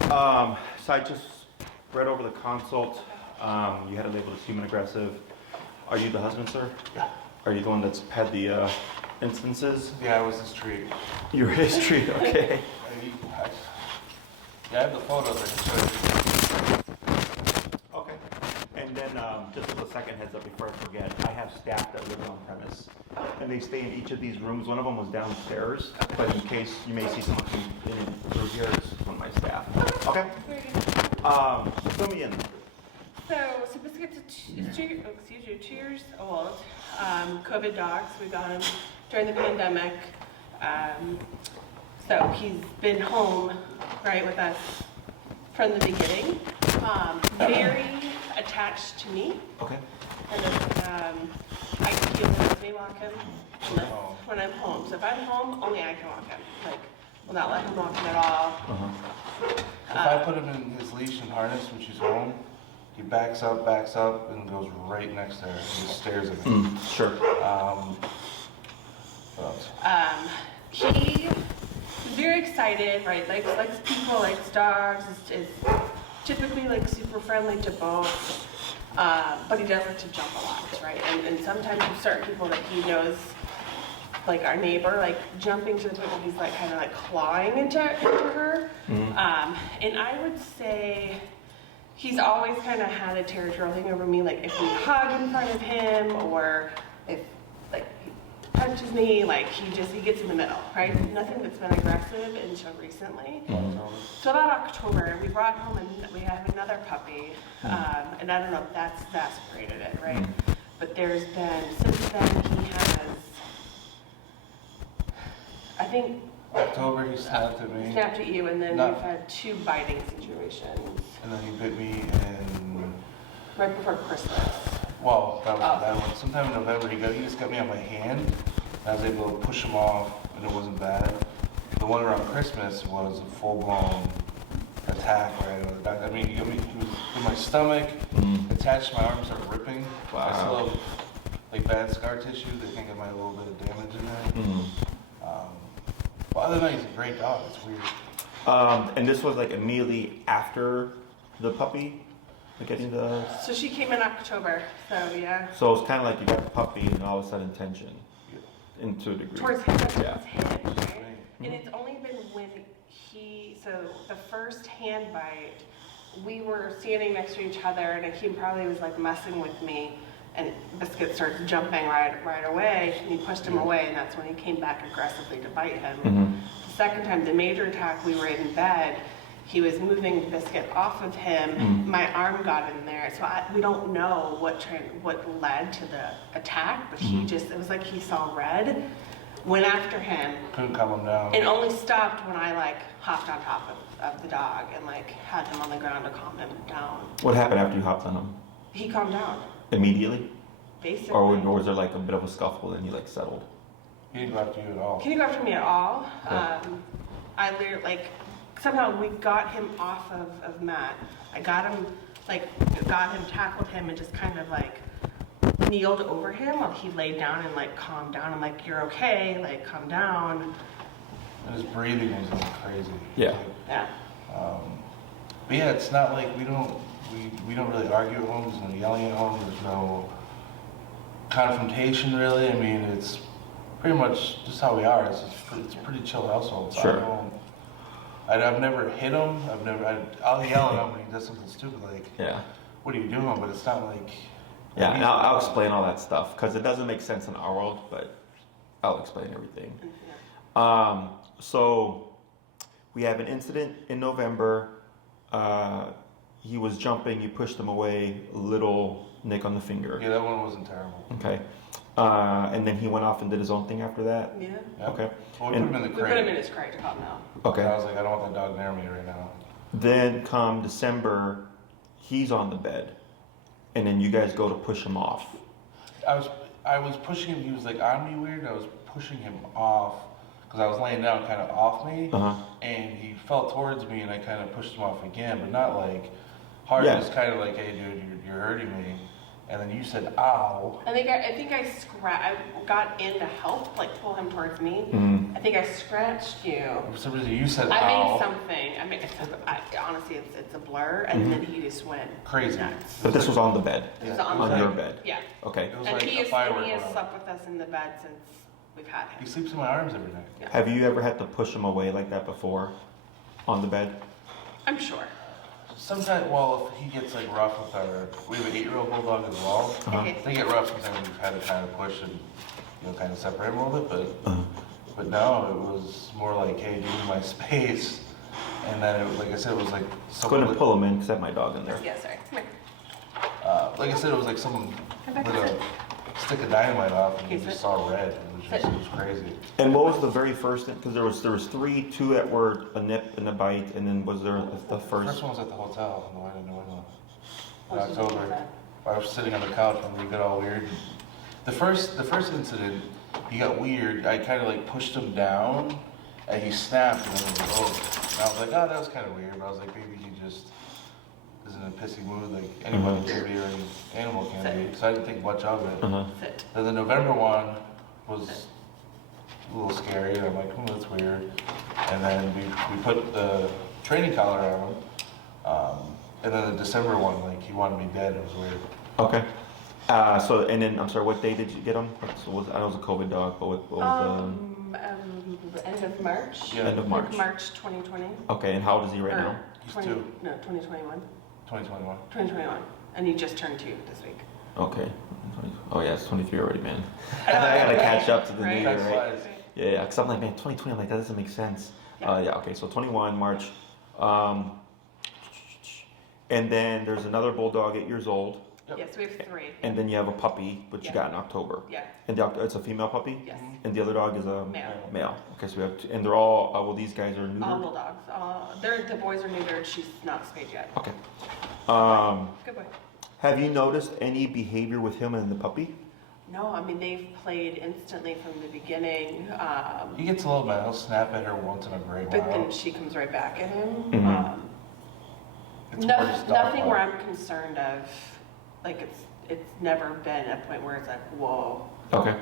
So I just read over the consult. You had it labeled as human aggressive. Are you the husband, sir? Yeah. Are you the one that's had the instances? Yeah, I was his treat. Your history, okay. I have the photos I can show you. Okay. And then just as a second heads up before I forget, I have staff that live on premise. And they stay in each of these rooms. One of them was downstairs, but in case you may see someone in through here, it's one of my staff. Okay. Fill me in. So Biscuit's 2 years old. COVID dogs. We got him during the pandemic. So he's been home, right, with us from the beginning. Very attached to me. Okay. And I he only lets me walk him unless when I'm home. So if I'm home, only I can walk him. Like, will not let him walk him at all. If I put him in his leash and harness when she's home, he backs up, and goes right next to her. He just stares at me. Sure. He's very excited, right? Likes people, likes dogs. Is typically like super friendly to both. But he does like to jump a lot, right? And sometimes with certain people that he knows, like our neighbor, like jumping to the point where he's like kind of like clawing into her. And I would say he's always kind of had a territorial thing over me. Like if we hug in front of him, or if like he touches me, like he gets in the middle, right? Nothing that's been aggressive until recently. So about October, we brought home and we have another puppy, and I don't know if that's separated it, right? But there's been, since then he has, I think, October, he snapped at me. snapped at you, and then No. we've had 2 biting situations And then he bit me in, right before Christmas. well, that was that one. Sometime in November, he just got me on my hand. I was able to push him off, and it wasn't bad. The one around Christmas was a full-blown attack right on the back. I mean, he was in my stomach, attached to my arm, started ripping. Wow. I still have like bad scar tissue. They think I might have a little bit of damage in there. But other than that, he's a great dog. It's weird. And this was like immediately after the puppy, like getting the. So she came in October, so yeah. So it's kind of like you got the puppy and all of a sudden tension, into a degree. Towards him, Yeah. his head, right? And it's only been when so the first hand bite, we were standing next to each other, and he probably was like messing with me, and Biscuit starts jumping right away, and he pushed him away, and that's when he came back aggressively to bite him. The second time, the major attack, we were in bed. He was moving Biscuit off of him. My arm got in there, so we don't know what led to the attack, but it was like he saw red, went after him, Couldn't calm him down. and only stopped when I like hopped on top of the dog and like had him on the ground to calm him down. What happened after you hopped on him? He calmed down, Immediately? basically. Or was there like a bit of a scuffle and he like settled? He didn't go after you at all. He didn't go after me at all. Okay. I literally, like, somehow we got him off of Matt. I got him, tackled him, and just kind of like kneeled over him while he laid down and like calmed down. I'm like, you're okay, like calm down. And his breathing was like crazy. Yeah. Yeah. But yeah, it's not like we don't really argue at home. There's no yelling at home. There's no confrontation really. I mean, it's pretty much just how we are. It's a pretty chill household. So Sure. I've never hit him. I'll yell at him when he does something stupid like, Yeah. "What are you doing?" But it's not like. Yeah, and I'll explain all that stuff because it doesn't make sense in our world, but I'll explain everything. So we have an incident in November. He was jumping, you pushed him away, little nick on the finger. Yeah, that one wasn't terrible. Okay. And then he went off and did his own thing after that? Yeah. Yeah. Okay. Well, we And- put him in the We crate. put him in his crate to calm down. Okay. I was like, I don't want that dog near me right now. Then come December, he's on the bed. And then you guys go to push him off. I was pushing him. He was like on me weird. I was pushing him off because I was laying down kind of off me, and he fell towards me, and I kind of pushed him off again, but not like hard. Yeah. Just kind of like, hey, dude, you're hurting me. and then you said, ow. I think I got in to help, like pull him towards me. I think I scratched you. For some reason, you said, I ow. made something. Honestly, it's a blur, and then he just went Crazy. nuts. But this was on the bed. This was On your bed. Yeah. Okay. It was And like he a has firework. slept with us in the bed since we've had He him. sleeps in my arms every night. Yeah. Have you ever had to push him away like that before, on the bed? I'm sure. Sometimes, well, if he gets like rough with we have an 8-year-old bulldog as well. Okay. They get rough sometimes. We've had to kind of push and, you know, kind of separate them a little bit, Uh-huh. but no, it was more like, hey, give me my space. And then, like I said, it was like Go ahead and pull him in, because I have my dog in there. Yeah, sorry. Come like I said, it was like someone Come back lit and a stick of dynamite off and you Okay, just sit. saw red. It was crazy. And what was the very first, because there was 3, 2 that were a nip and a bite, and then was there the The first? first one was at the hotel in the New England. In What'd you do with October. that? I was sitting on the couch and we got all weird. The first incident, he got weird. I kind of like pushed him down, and he snapped, and then he was over. And I was like, oh, that was kind of weird. But I was like, maybe he just is in a pissy mood, like anybody can be or any animal can be. So I didn't think much of it. Uh-huh. Sit. Then the November one was a little scary, and I'm like, oh, that's weird. And then we put the training collar on him. And then the December one, like, he wanted me dead. It was weird. Okay. So, and then, I'm sorry, what day did you get him? So I know it was a COVID dog, but what was End of March. Yeah. End of March. Like March 2020. Okay, and how old is he right Or now? He's 20, 2. No, 2021. 2021. 2021. And he just turned 2 this week. Okay. Oh yeah, it's 23 already, man. I know, I gotta right? catch up to the Right. new year, Time right? flies. Yeah, because I'm like, man, 2020, I'm like, that doesn't make sense. Yeah. Yeah, okay, so 21, March. And then there's another bulldog, 8 years old. Yep. Yes, we have 3. And then you have a puppy, which you Yeah. got in October. Yeah. And it's a female puppy? Yes. And the other dog is a Male. male. Okay, so we have two, and they're all, well, these guys are All neutered? bulldogs. The boys are neutered. She's not spayed yet. Okay. Good boy. Have you noticed any behavior with him and the puppy? No, I mean they've played instantly from the beginning. He gets a little mad. He'll snap at her once in a great But while. then she comes right back at him. Mhm. It's No, worse dog nothing fight. where I'm concerned of. Like it's never been a point where it's like whoa. Okay.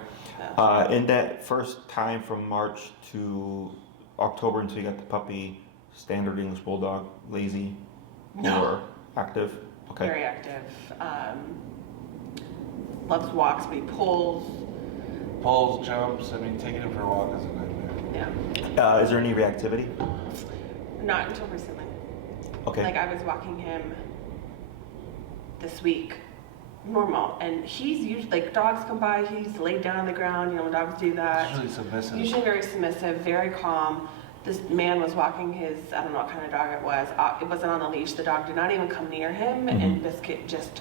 No. In that first time from March to October until you got the puppy, standard English bulldog, lazy, No. or active? Okay. Very active. Loves walks, but he pulls. Pulls, jumps. I mean, taking him for a walk is a nightmare. Yeah. Is there any reactivity? Not until recently. Okay. Like I was walking him this week, normal, and he's usually like dogs come by, he's laid down on the ground. You know, when dogs do that. He's really submissive. Usually very submissive, very calm. This man was walking his, I don't know what kind of dog it was. It wasn't on the leash. The dog did not even come near him, and Biscuit just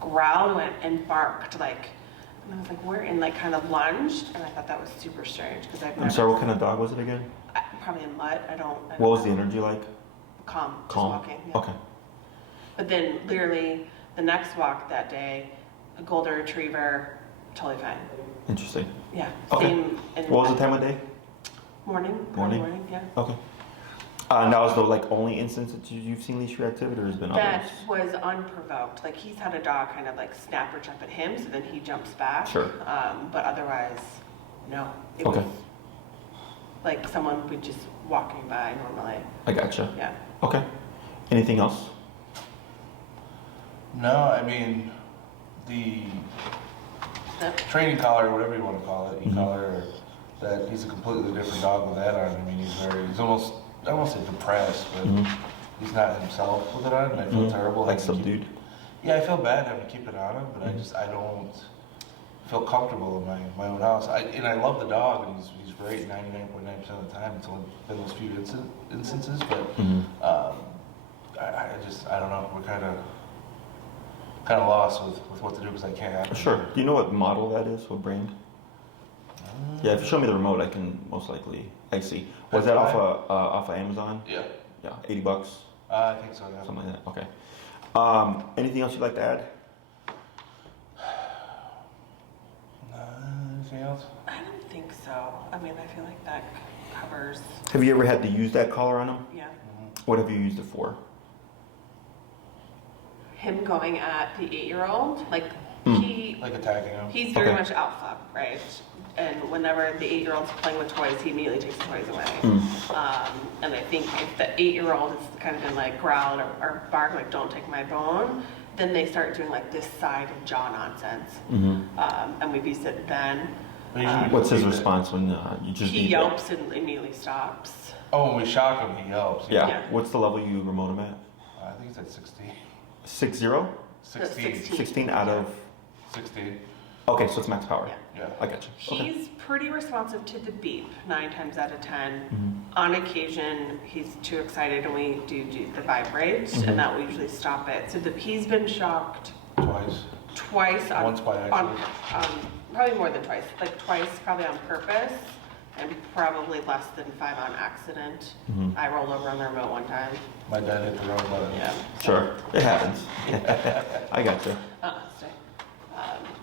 growled and barked like, and I was like, where? And like kind of lunged, and I thought that was super strange because I've never. I'm sorry, what kind of dog was it again? Probably a mutt. I don't What was the know. energy like? Calm. Just Calm? walking. Yeah. Okay. But then literally the next walk that day, a golden retriever, totally fine. Interesting. Yeah. Okay. Same. In What was the time of day? Morning. Morning? Morning. Yeah. Okay. And that was the like only instance that you've seen leash reactivity, or has been That others? was unprovoked. Like he's had a dog kind of like snap or jump at him, so then he jumps back. Sure. But otherwise, no. It Okay. was like someone would just walking by normally. I gotcha. Yeah. Okay. Anything else? No, I mean, the training collar, whatever you want to call it, e-collar, or that he's a completely different dog with that on. I mean, he's almost, I won't say depressed, but he's not himself with it on, and I feel terrible. Like having to subdued? Yeah, I feel bad having to keep it on him, but I don't feel comfortable in my own house. And I love the dog, and he's great 99.9% of the time. It's only been those few instances, but I don't know. We're kind of lost with what to do because I can't have him. Sure. Do you know what model that is? What brand? Yeah, if you show me the remote, I can most likely. I see. Was that off of Amazon? Yeah, Yeah, $80, I think so. Yeah. something like that. Okay. Anything else you'd like to add? Anything else? I don't think so. I mean, I feel like that covers. Have you ever had to use that collar on him? Yeah. What have you used it for? him going at the 8-year-old, like Like attacking him. he's very Okay. much alpha, right? And whenever the 8-year-old's playing with toys, he immediately takes the toys away. And I think if the 8-year-old has kind of been like growl or bark like "Don't take my bone," then they start doing like this side and jaw nonsense. And we babysit then. But usually we What's his keep it. response when you just He need- yelps and immediately stops. Oh, when we shock him, he yelps. Yeah. Yeah. What's the level you remote him at? I think it's at 16. 6-0? 16. 16 out of. 16. Okay, so it's max power. Yeah. Yeah. I got you. Okay. He's pretty responsive to the beep 9 times out of 10. Mm-hmm. On occasion, he's too excited and we do the vibrate, Mm-hmm. and that will usually stop it. So he's been shocked Twice. twice on, Once by accident. probably more than twice, like twice probably on purpose, and probably less than 5 on accident. Mm-hmm. I rolled over on the remote one time. My dad hit the wrong button. Yeah. Sure, it happens. I got you. So,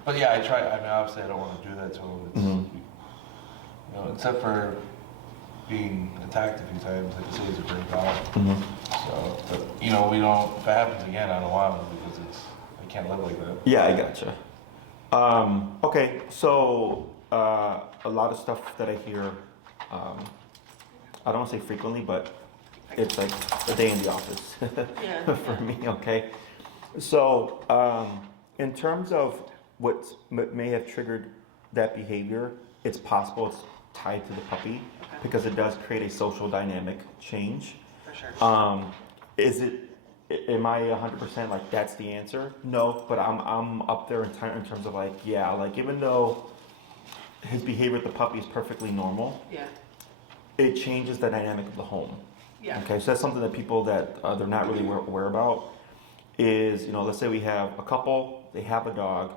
But yeah, I try. I mean, obviously, I don't want to do that to him. It's, Mhm. you know, except for being attacked a few times. Like I say, he's a great dog. Mhm. So, but you know, we don't. If it happens again, I don't want him because I can't live like that. Yeah, I gotcha. Okay, so a lot of stuff that I hear, I don't want to say frequently, but it's like a day in the office Yeah, for yeah. me, okay? So in terms of what may have triggered that behavior, it's possible it's tied to the puppy Okay. because it does create a social dynamic change. for sure. Is it? Am I 100% like that's the answer? No, but I'm up there in terms of like yeah, like even though his behavior with the puppy is perfectly normal, Yeah, it changes the dynamic of the home. yeah. Okay, so that's something that people that they're not really aware about is, you know, let's say we have a couple, they have a dog,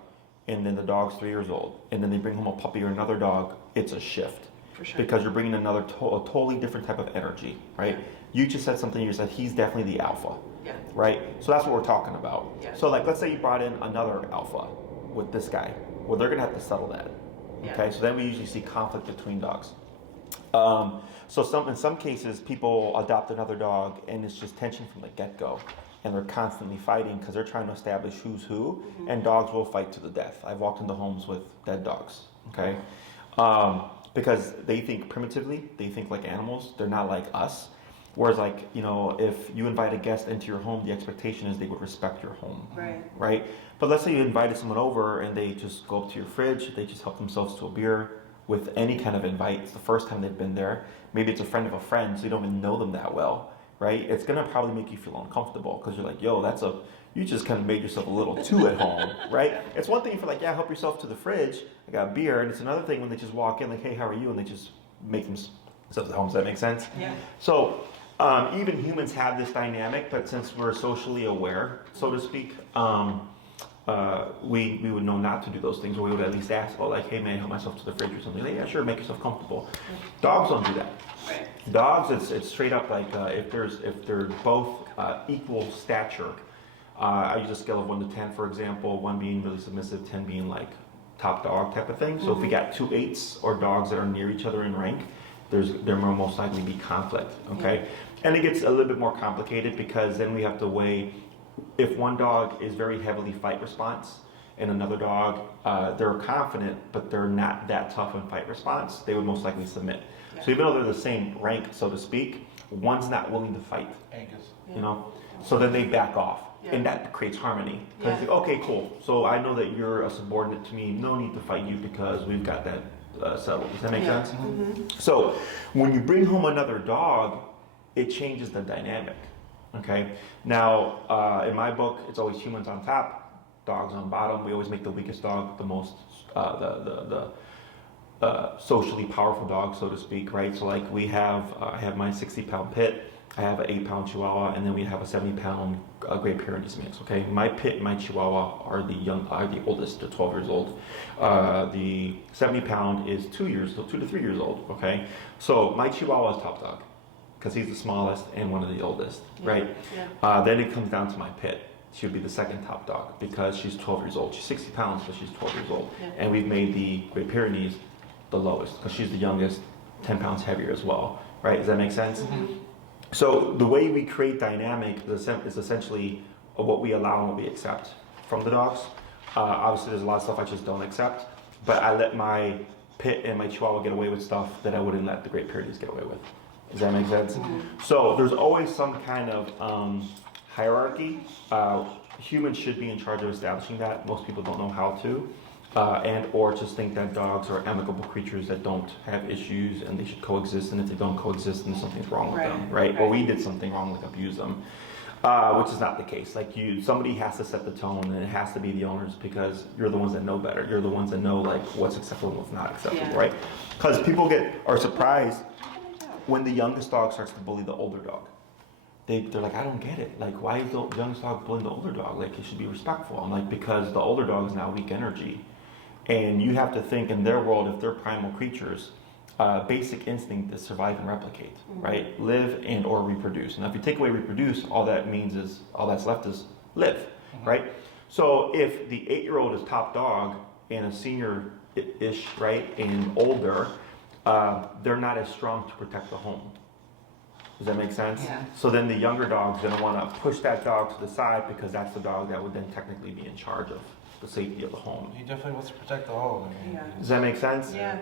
and then the dog's 3 years old, and then they bring home a puppy or another dog, it's a shift. For sure. Because you're bringing another a totally different type of energy, right? You just said something, you said he's definitely the alpha, Yeah, right? So that's what we're talking about. Yeah. So like, let's say you brought in another alpha with this guy. Well, they're gonna have to settle that. Yeah. Okay, so then we usually see conflict between dogs. So in some cases, people adopt another dog, and it's just tension from the get-go, and they're constantly fighting because they're trying to establish who's who, and dogs will fight to the death. I've walked into homes with dead dogs. Okay, because they think primitively, they think like animals. They're not like us. Whereas, like, you know, if you invite a guest into your home, the expectation is they would respect your home. right. Right? But let's say you invited someone over and they just go up to your fridge, they just help themselves to a beer with any kind of invite. It's the first time they've been there. Maybe it's a friend of a friend, so you don't even know them that well, right? It's gonna probably make you feel uncomfortable because you're like, yo, you just kind of made yourself a little too at home, right? It's one thing if you're like, yeah, help yourself to the fridge, I got a beer, and it's another thing when they just walk in like, hey, how are you? And they just make themselves at home. Does that make sense? Yeah. So even humans have this dynamic, but since we're socially aware, so to speak, we would know not to do those things, or we would at least ask, oh, like, hey, man, help myself to the fridge or something. Like, yeah, sure, make yourself comfortable. Dogs don't do that. Right. Dogs, it's straight up like if they're both equal stature. I use a scale of 1 to 10, for example, 1 being really submissive, 10 being like top dog type of thing. So if we got 2 8s or dogs that are near each other in rank, there will most likely be conflict. Okay, and it gets a little bit more complicated because then we have to weigh if one dog is very heavily fight response and another dog they're confident but they're not that tough in fight response, they would most likely submit. Yeah. So even though they're the same rank, so to speak, one's not willing to fight. Angus. You know, so then they back off, Yeah. and that creates harmony. Because Yeah. like, okay, cool. So I know that you're a subordinate to me. No need to fight you because we've got that settled. Does that make Yeah. sense? Mm-hmm. So when you bring home another dog, it changes the dynamic. Okay. Now, in my book, it's always humans on top, dogs on bottom. We always make the weakest dog the most socially powerful dog, so to speak, right? So like I have my 60-pound pit, I have an 8-pound Chihuahua, and then we have a 70-pound Great Pyrenees mix. Okay, my pit and my Chihuahua are the oldest. They're 12 years old. The 70-pound is 2 to 3 years old. Okay, so my Chihuahua is top dog because he's the smallest and one of the oldest, right? Yeah. Then it comes down to my pit. She would be the second top dog because she's 12 years old. She's 60 pounds, but she's 12 years old. Yeah. And we've made the Great Pyrenees the lowest because she's the youngest, 10 pounds heavier as well, right? Does that make sense? Mm-hmm. So the way we create dynamic is essentially what we allow and what we accept from the dogs. Obviously, there's a lot of stuff I just don't accept, but I let my Pit and my Chihuahua get away with stuff that I wouldn't let the Great Pyrenees get away with. Does that make sense? So there's always some kind of hierarchy. Humans should be in charge of establishing that. Most people don't know how to, and or just think that dogs are amicable creatures that don't have issues and they should coexist. And if they don't coexist, then something's wrong with them, right? Or we did something wrong, like abuse them, which is not the case. Like somebody has to set the tone, and it has to be the owners because you're the ones that know better. You're the ones that know like what's acceptable and what's not acceptable, right? Because people are surprised when the youngest dog starts to bully the older dog. They're like, I don't get it. Like, why is the youngest dog bullying the older dog? Like, it should be respectful. I'm like, because the older dog is now weak energy. And you have to think in their world, if they're primal creatures, basic instinct is survive and replicate, right? Live and or reproduce. Now, if you take away reproduce, all that's left is live, right? So if the 8-year-old is top dog and a senior-ish, right, and older, they're not as strong to protect the home. Does that make sense? Yeah. So then the younger dog's gonna wanna push that dog to the side because that's the dog that would then technically be in charge of the safety of the home. He definitely wants to protect the home. I mean, Does that make sense? Yeah.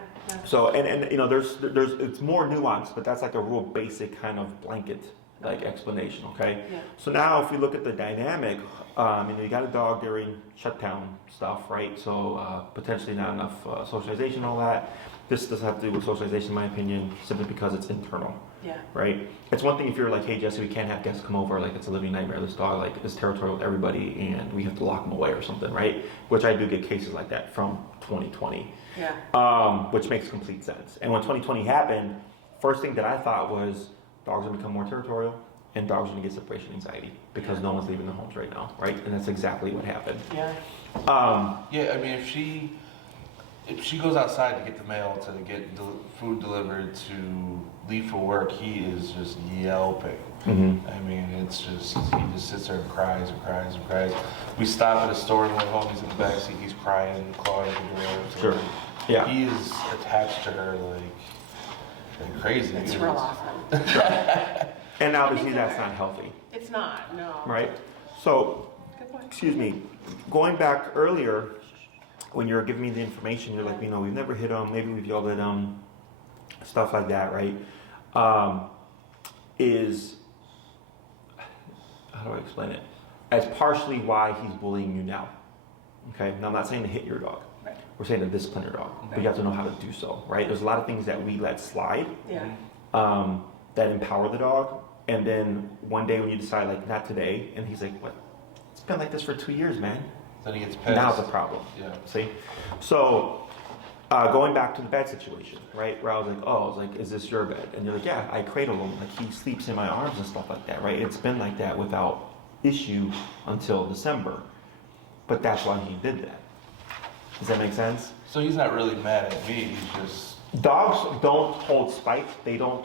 So, and you know, there's it's more nuanced, but that's like a real basic kind of blanket like explanation, okay? Yeah. So now if we look at the dynamic, you know, you got a dog during shutdown stuff, right? So potentially not enough socialization and all that. This doesn't have to do with socialization, in my opinion, simply because it's internal. Yeah. Right? It's one thing if you're like, hey Jesse, we can't have guests come over, like it's a living nightmare. This dog like is territorial with everybody and we have to lock them away or something, right? Which I do get cases like that from 2020. Yeah. Which makes complete sense. And when 2020 happened, first thing that I thought was dogs are gonna become more territorial and dogs are gonna get separation anxiety because no one's leaving their homes right now, right? And that's exactly what happened. Yeah. yeah, I mean, if she goes outside to get the mail, to get food delivered, to leave for work, he is just yelping. Mm-hmm. I mean, it's just, he just sits there and cries and cries and cries. We stop at a store and we're home, he's in the back seat, he's crying, clawing at the door. So Sure. Yeah. He is attached to her like crazy. It's real awesome. And obviously that's not healthy, It's not, no. right? So, Good point. excuse me, going back earlier, when you were giving me the information, you're like, you know, we've never hit them, maybe we've yelled at them, stuff like that, right? Is, how do I explain it? As partially why he's bullying you now. Okay, now I'm not saying to hit your dog. Right. We're saying to discipline your dog, but you have to know how to do so, right? There's a lot of things that we let slide Yeah. that empower the dog, and then one day when you decide, like, not today, and he's like, what? It's been like this for 2 years, man. Then he gets pissed. Now it's a problem. Yeah. See? So, going back to the bed situation, right? Where I was like, is this your bed? And you're like, yeah, I cradle him. Like, he sleeps in my arms and stuff like that, right? It's been like that without issue until December. But that's why he did that. Does that make sense? So he's not really mad at me, he's just... Dogs don't hold spite. They don't,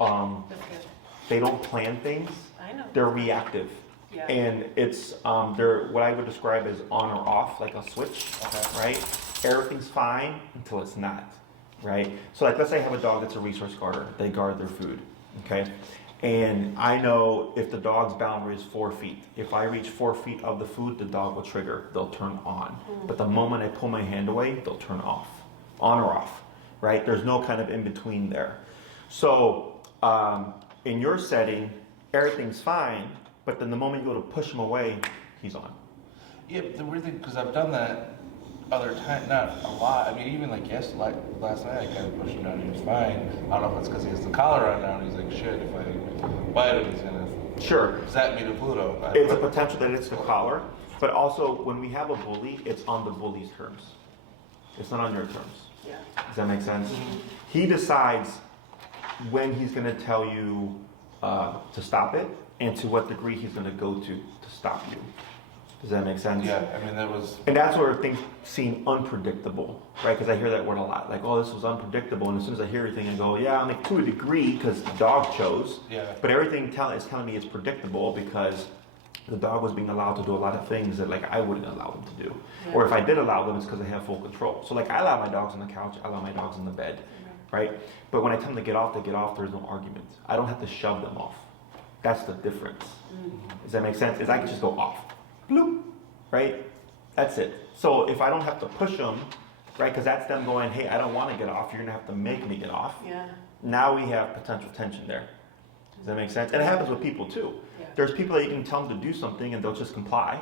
That's good. they don't plan things. I know. They're reactive. Yeah. And it's they're what I would describe as on or off, like a switch, right? Everything's fine until it's not, right? So like let's say I have a dog that's a resource guarder. They guard their food, okay? And I know if the dog's boundary is 4 feet. If I reach 4 feet of the food, the dog will trigger. They'll turn on. But the moment I pull my hand away, they'll turn off, on or off, right? There's no kind of in between there. So in your setting, everything's fine. But then the moment you go to push him away, he's on. Yeah, but the weird thing, because I've done that other time, not a lot. I mean, even like last night, I kind of pushed him down, he was fine. I don't know if it's because he has the collar on now, and he's like, shit, if I bite him, he's gonna Sure. zap me to Pluto. It's a potential that it's the collar. But also, when we have a bully, it's on the bully's terms. It's not on your terms. Yeah. Does that make sense? He decides when he's going to tell you to stop it and to what degree he's going to go to stop you. Does that make sense? Yeah, I mean, that was... And that's where things seem unpredictable, right? Because I hear that word a lot. Like, oh, this was unpredictable. And as soon as I hear everything, I go, yeah, I mean, to a degree, because the dog chose. Yeah. But everything is telling me it's predictable because the dog was being allowed to do a lot of things that, like, I wouldn't allow them to do. Yeah. Or if I did allow them, it's because I have full control. So, like, I allow my dogs on the couch. I allow my dogs in the bed, right? But when I tell them to get off, they get off. There's no argument. I don't have to shove them off. That's the difference. Does that make sense? Is I can just go off, bloop, right? That's it. So if I don't have to push them, right? Because that's them going, hey, I don't want to get off. You're gonna have to make me get off. Yeah. Now we have potential tension there. Does that make sense? And it happens with people too. Yeah. There's people that you can tell them to do something and they'll just comply,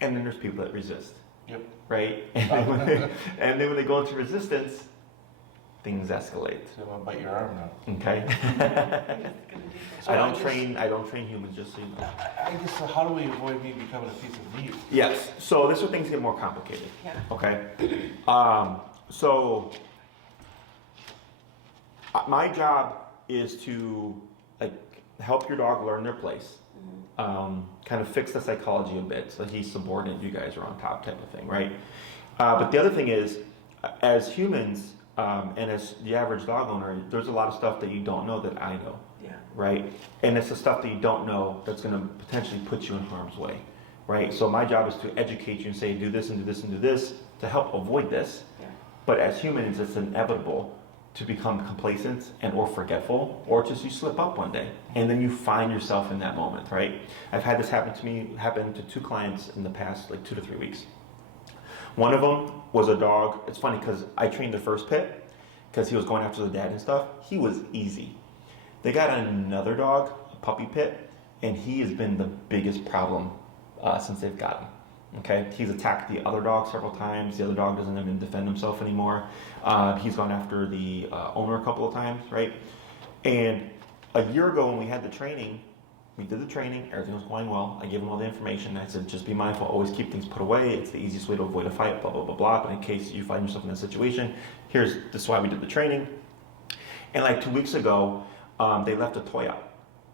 and then there's people that resist. Yep. Right? And then when they go into resistance, things escalate. So I'm gonna bite your arm now. Okay. So I don't train humans, just so you know. I guess, so how do we avoid me becoming a piece of meat? Yes. So this is where things get more complicated. Yeah. Okay. So my job is to like help your dog learn their place. Kind of fix the psychology a bit, so he's subordinate, you guys are on top, type of thing, right? But the other thing is, as humans and as the average dog owner, there's a lot of stuff that you don't know that I know, Yeah. right? And it's the stuff that you don't know that's going to potentially put you in harm's way, right? So my job is to educate you and say, do this and do this and do this to help avoid this. Yeah. But as humans, it's inevitable to become complacent and or forgetful, or just you slip up one day and then you find yourself in that moment, right? I've had this happen to 2 clients in the past like 2 to 3 weeks. One of them was a dog. It's funny because I trained the first pit because he was going after the dad and stuff. He was easy. They got another dog, a puppy pit, and he has been the biggest problem since they've got him. Okay, he's attacked the other dog several times. The other dog doesn't even defend himself anymore. He's gone after the owner a couple of times, right? And a year ago when we had the training, we did the training, everything was going well. I gave him all the information. I said, just be mindful, always keep things put away. It's the easiest way to avoid a fight, blah, blah, blah, blah. But in case you find yourself in a situation, this is why we did the training. And like 2 weeks ago, they left a toy out.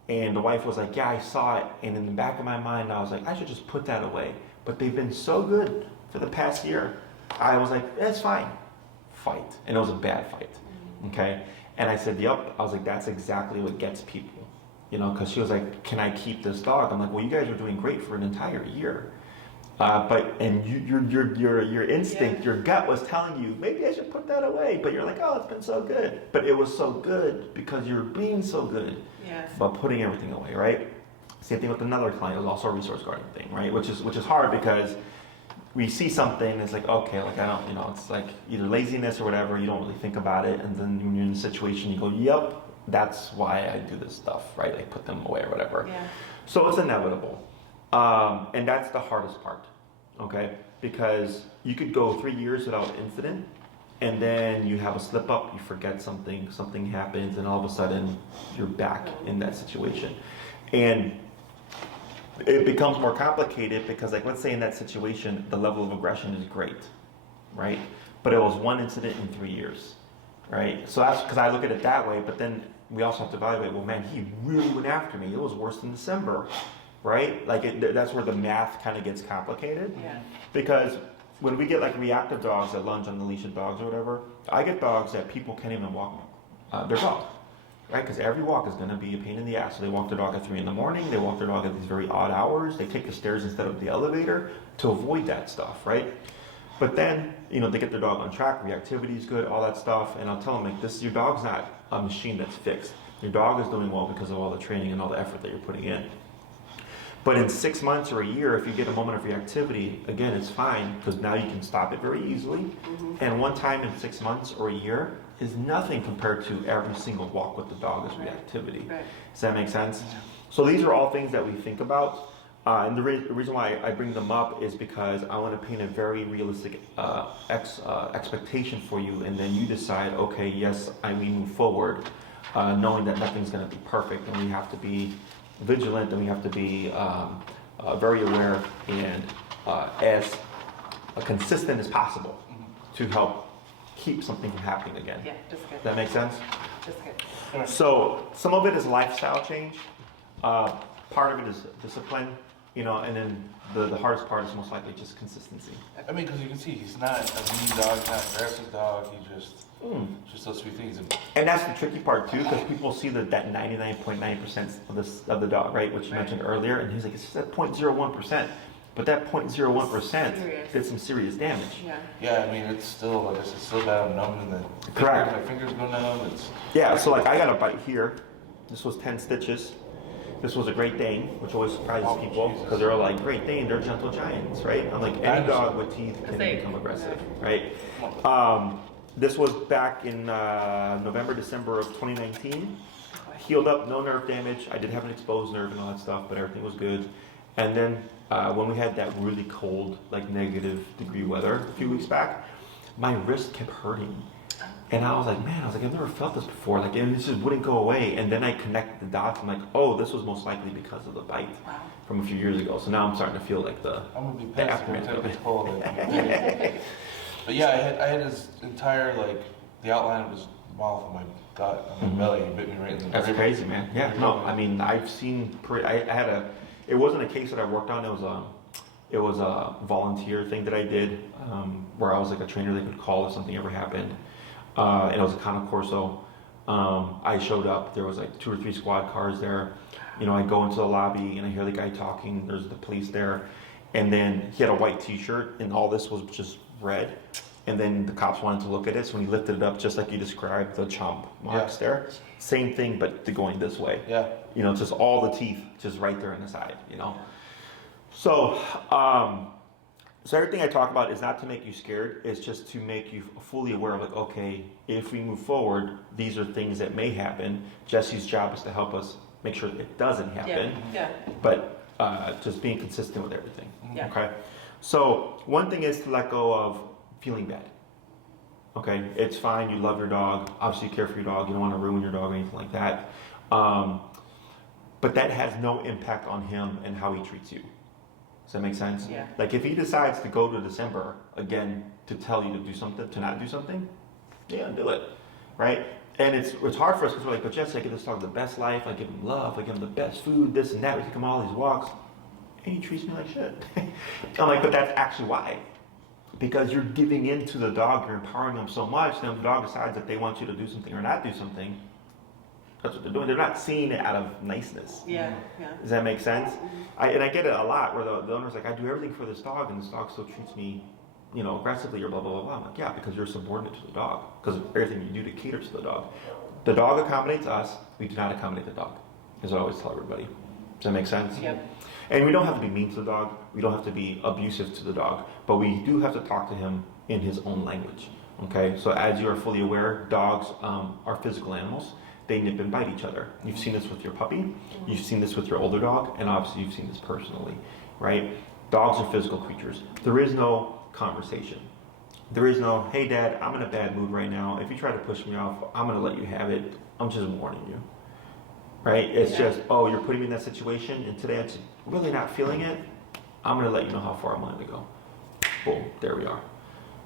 And the wife was like, yeah, I saw it. And in the back of my mind, I was like, I should just put that away. But they've been so good for the past year. I was like, it's fine. Fight. And it was a bad fight. Okay? And I said, yep. I was like, that's exactly what gets people. You know, because she was like, can I keep this dog? I'm like, well, you guys were doing great for an entire year. Your instinct, your gut was telling you, maybe I should put that away. But you're like, oh, it's been so good. But it was so good because you're being so good about putting everything away, right? Same thing with another client. It was also a resource guarding thing, right? Which is hard because we see something and it's like, okay, like I don't, you know, it's like either laziness or whatever. You don't really think about it. And then when you're in a situation, you go, yep, that's why I do this stuff, right? I put them away or whatever. Yeah. So it's inevitable. And that's the hardest part, okay? Because you could go 3 years without incident, and then you have a slip up, you forget something happens, and all of a sudden you're back in that situation. And it becomes more complicated because, like, let's say in that situation, the level of aggression is great, right? But it was one incident in 3 years, right? So that's because I look at it that way, but then we also have to evaluate, well, man, he really went after me. It was worse than December, right? Like, that's where the math kind of gets complicated. Yeah. Because when we get, like, reactive dogs that lunge on the leash of dogs or whatever, I get dogs that people can't even walk their dog. Right, because every walk is going to be a pain in the ass. So they walk their dog at 3 a.m. They walk their dog at these very odd hours. They take the stairs instead of the elevator to avoid that stuff, right? But then, you know, they get their dog on track, reactivity is good, all that stuff, and I'll tell them, like, your dog's not a machine that's fixed. Your dog is doing well because of all the training and all the effort that you're putting in. But in 6 months or a year, if you get a moment of reactivity, again, it's fine because now you can stop it very easily. Mm-hmm. And one time in 6 months or a year is nothing compared to every single walk with the dog is reactivity. Right. Does that make sense? Yeah. So these are all things that we think about. And the reason why I bring them up is because I want to paint a very realistic expectation for you, and then you decide, okay, yes, we move forward, knowing that nothing's going to be perfect, and we have to be vigilant, and we have to be very aware and as consistent as possible to help keep something from happening again. Yeah, that's good. Does that make sense? That's good. So some of it is lifestyle change. Part of it is discipline, you know, and then the hardest part is most likely just consistency. I mean, because you can see he's not a mean dog, he's not an aggressive dog. He just those three things. And that's the tricky part too, because people see that 99.9% of the dog, right, which you mentioned earlier, and he's like, it's just that 0.01%. But that 0.01% did some serious damage. Yeah. Yeah, I mean, it's still, like I said, still bad. I'm numb in the Correct. My fingers go numb. Yeah, so like I got a bite here. This was 10 stitches. This was a Great Dane, which always surprises Oh, people Jesus. because they're like, Great Dane, they're gentle giants, right? I'm like, any dog with teeth can become aggressive, right? This was back in November, December of 2019. Healed up, no nerve damage. I did have an exposed nerve and all that stuff, but everything was good. And then when we had that really cold, like -degree weather a few weeks back, my wrist kept hurting. And I was like, man, I've never felt this before. Like, and this just wouldn't go away. And then I connected the dots. I'm like, oh, this was most likely because of the bite from a few years ago. So now I'm starting to feel like I'm gonna be pissed every time it's cold. But yeah, I had his entire, like, the outline of his mouth and my gut and my belly. He bit me right in the That's crazy, man. Yeah, no, I mean, I've seen, it wasn't a case that I worked on. It was a volunteer thing that I did where I was like a trainer they could call if something ever happened. And it was a concorso. I showed up. There was like 2 or 3 squad cars there. You know, I go into the lobby and I hear the guy talking. There's the police there, and then he had a white T-shirt, and all this was just red. And then the cops wanted to look at it, so when he lifted it up, just like you described, the chomp marks there. Same thing, but going this way. Yeah. You know, just all the teeth, just right there on the side. You know. So, so everything I talk about is not to make you scared. It's just to make you fully aware of, like, okay, if we move forward, these are things that may happen. Jesse's job is to help us make sure it doesn't happen. Yeah. But just being consistent with everything. Yeah. Okay. So one thing is to let go of feeling bad. Okay, it's fine. You love your dog. Obviously, you care for your dog. You don't want to ruin your dog or anything like that. But that has no impact on him and how he treats you. Does that make sense? Yeah. Like if he decides to go to December again to tell you to do something, to not do something, yeah, do it, right? And it's hard for us because we're like, but Jesse, I give this dog the best life. I give him love. I give him the best food, this and that. We take him all these walks, and he treats me like shit. I'm like, but that's actually why. Because you're giving in to the dog, you're empowering them so much, then the dog decides that they want you to do something or not do something. That's what they're doing. They're not seeing it out of niceness. Yeah. Does that make sense? And I get it a lot where the owner's like, I do everything for this dog, and this dog still treats me, you know, aggressively or blah, blah, blah, blah. I'm like, yeah, because you're subordinate to the dog. Because of everything you do to cater to the dog. The dog accommodates us. We do not accommodate the dog. Is what I always tell everybody. Does that make sense? Yep. And we don't have to be mean to the dog. We don't have to be abusive to the dog. But we do have to talk to him in his own language. Okay? So as you are fully aware, dogs are physical animals. They nip and bite each other. You've seen this with your puppy. You've seen this with your older dog. And obviously you've seen this personally. Right? Dogs are physical creatures. There is no conversation. There is no, hey dad, I'm in a bad mood right now. If you try to push me off, I'm going to let you have it. I'm just warning you. Right? It's just, oh, you're putting me in that situation, and today I'm just really not feeling it. I'm going to let you know how far I'm willing to go. Boom, there we are.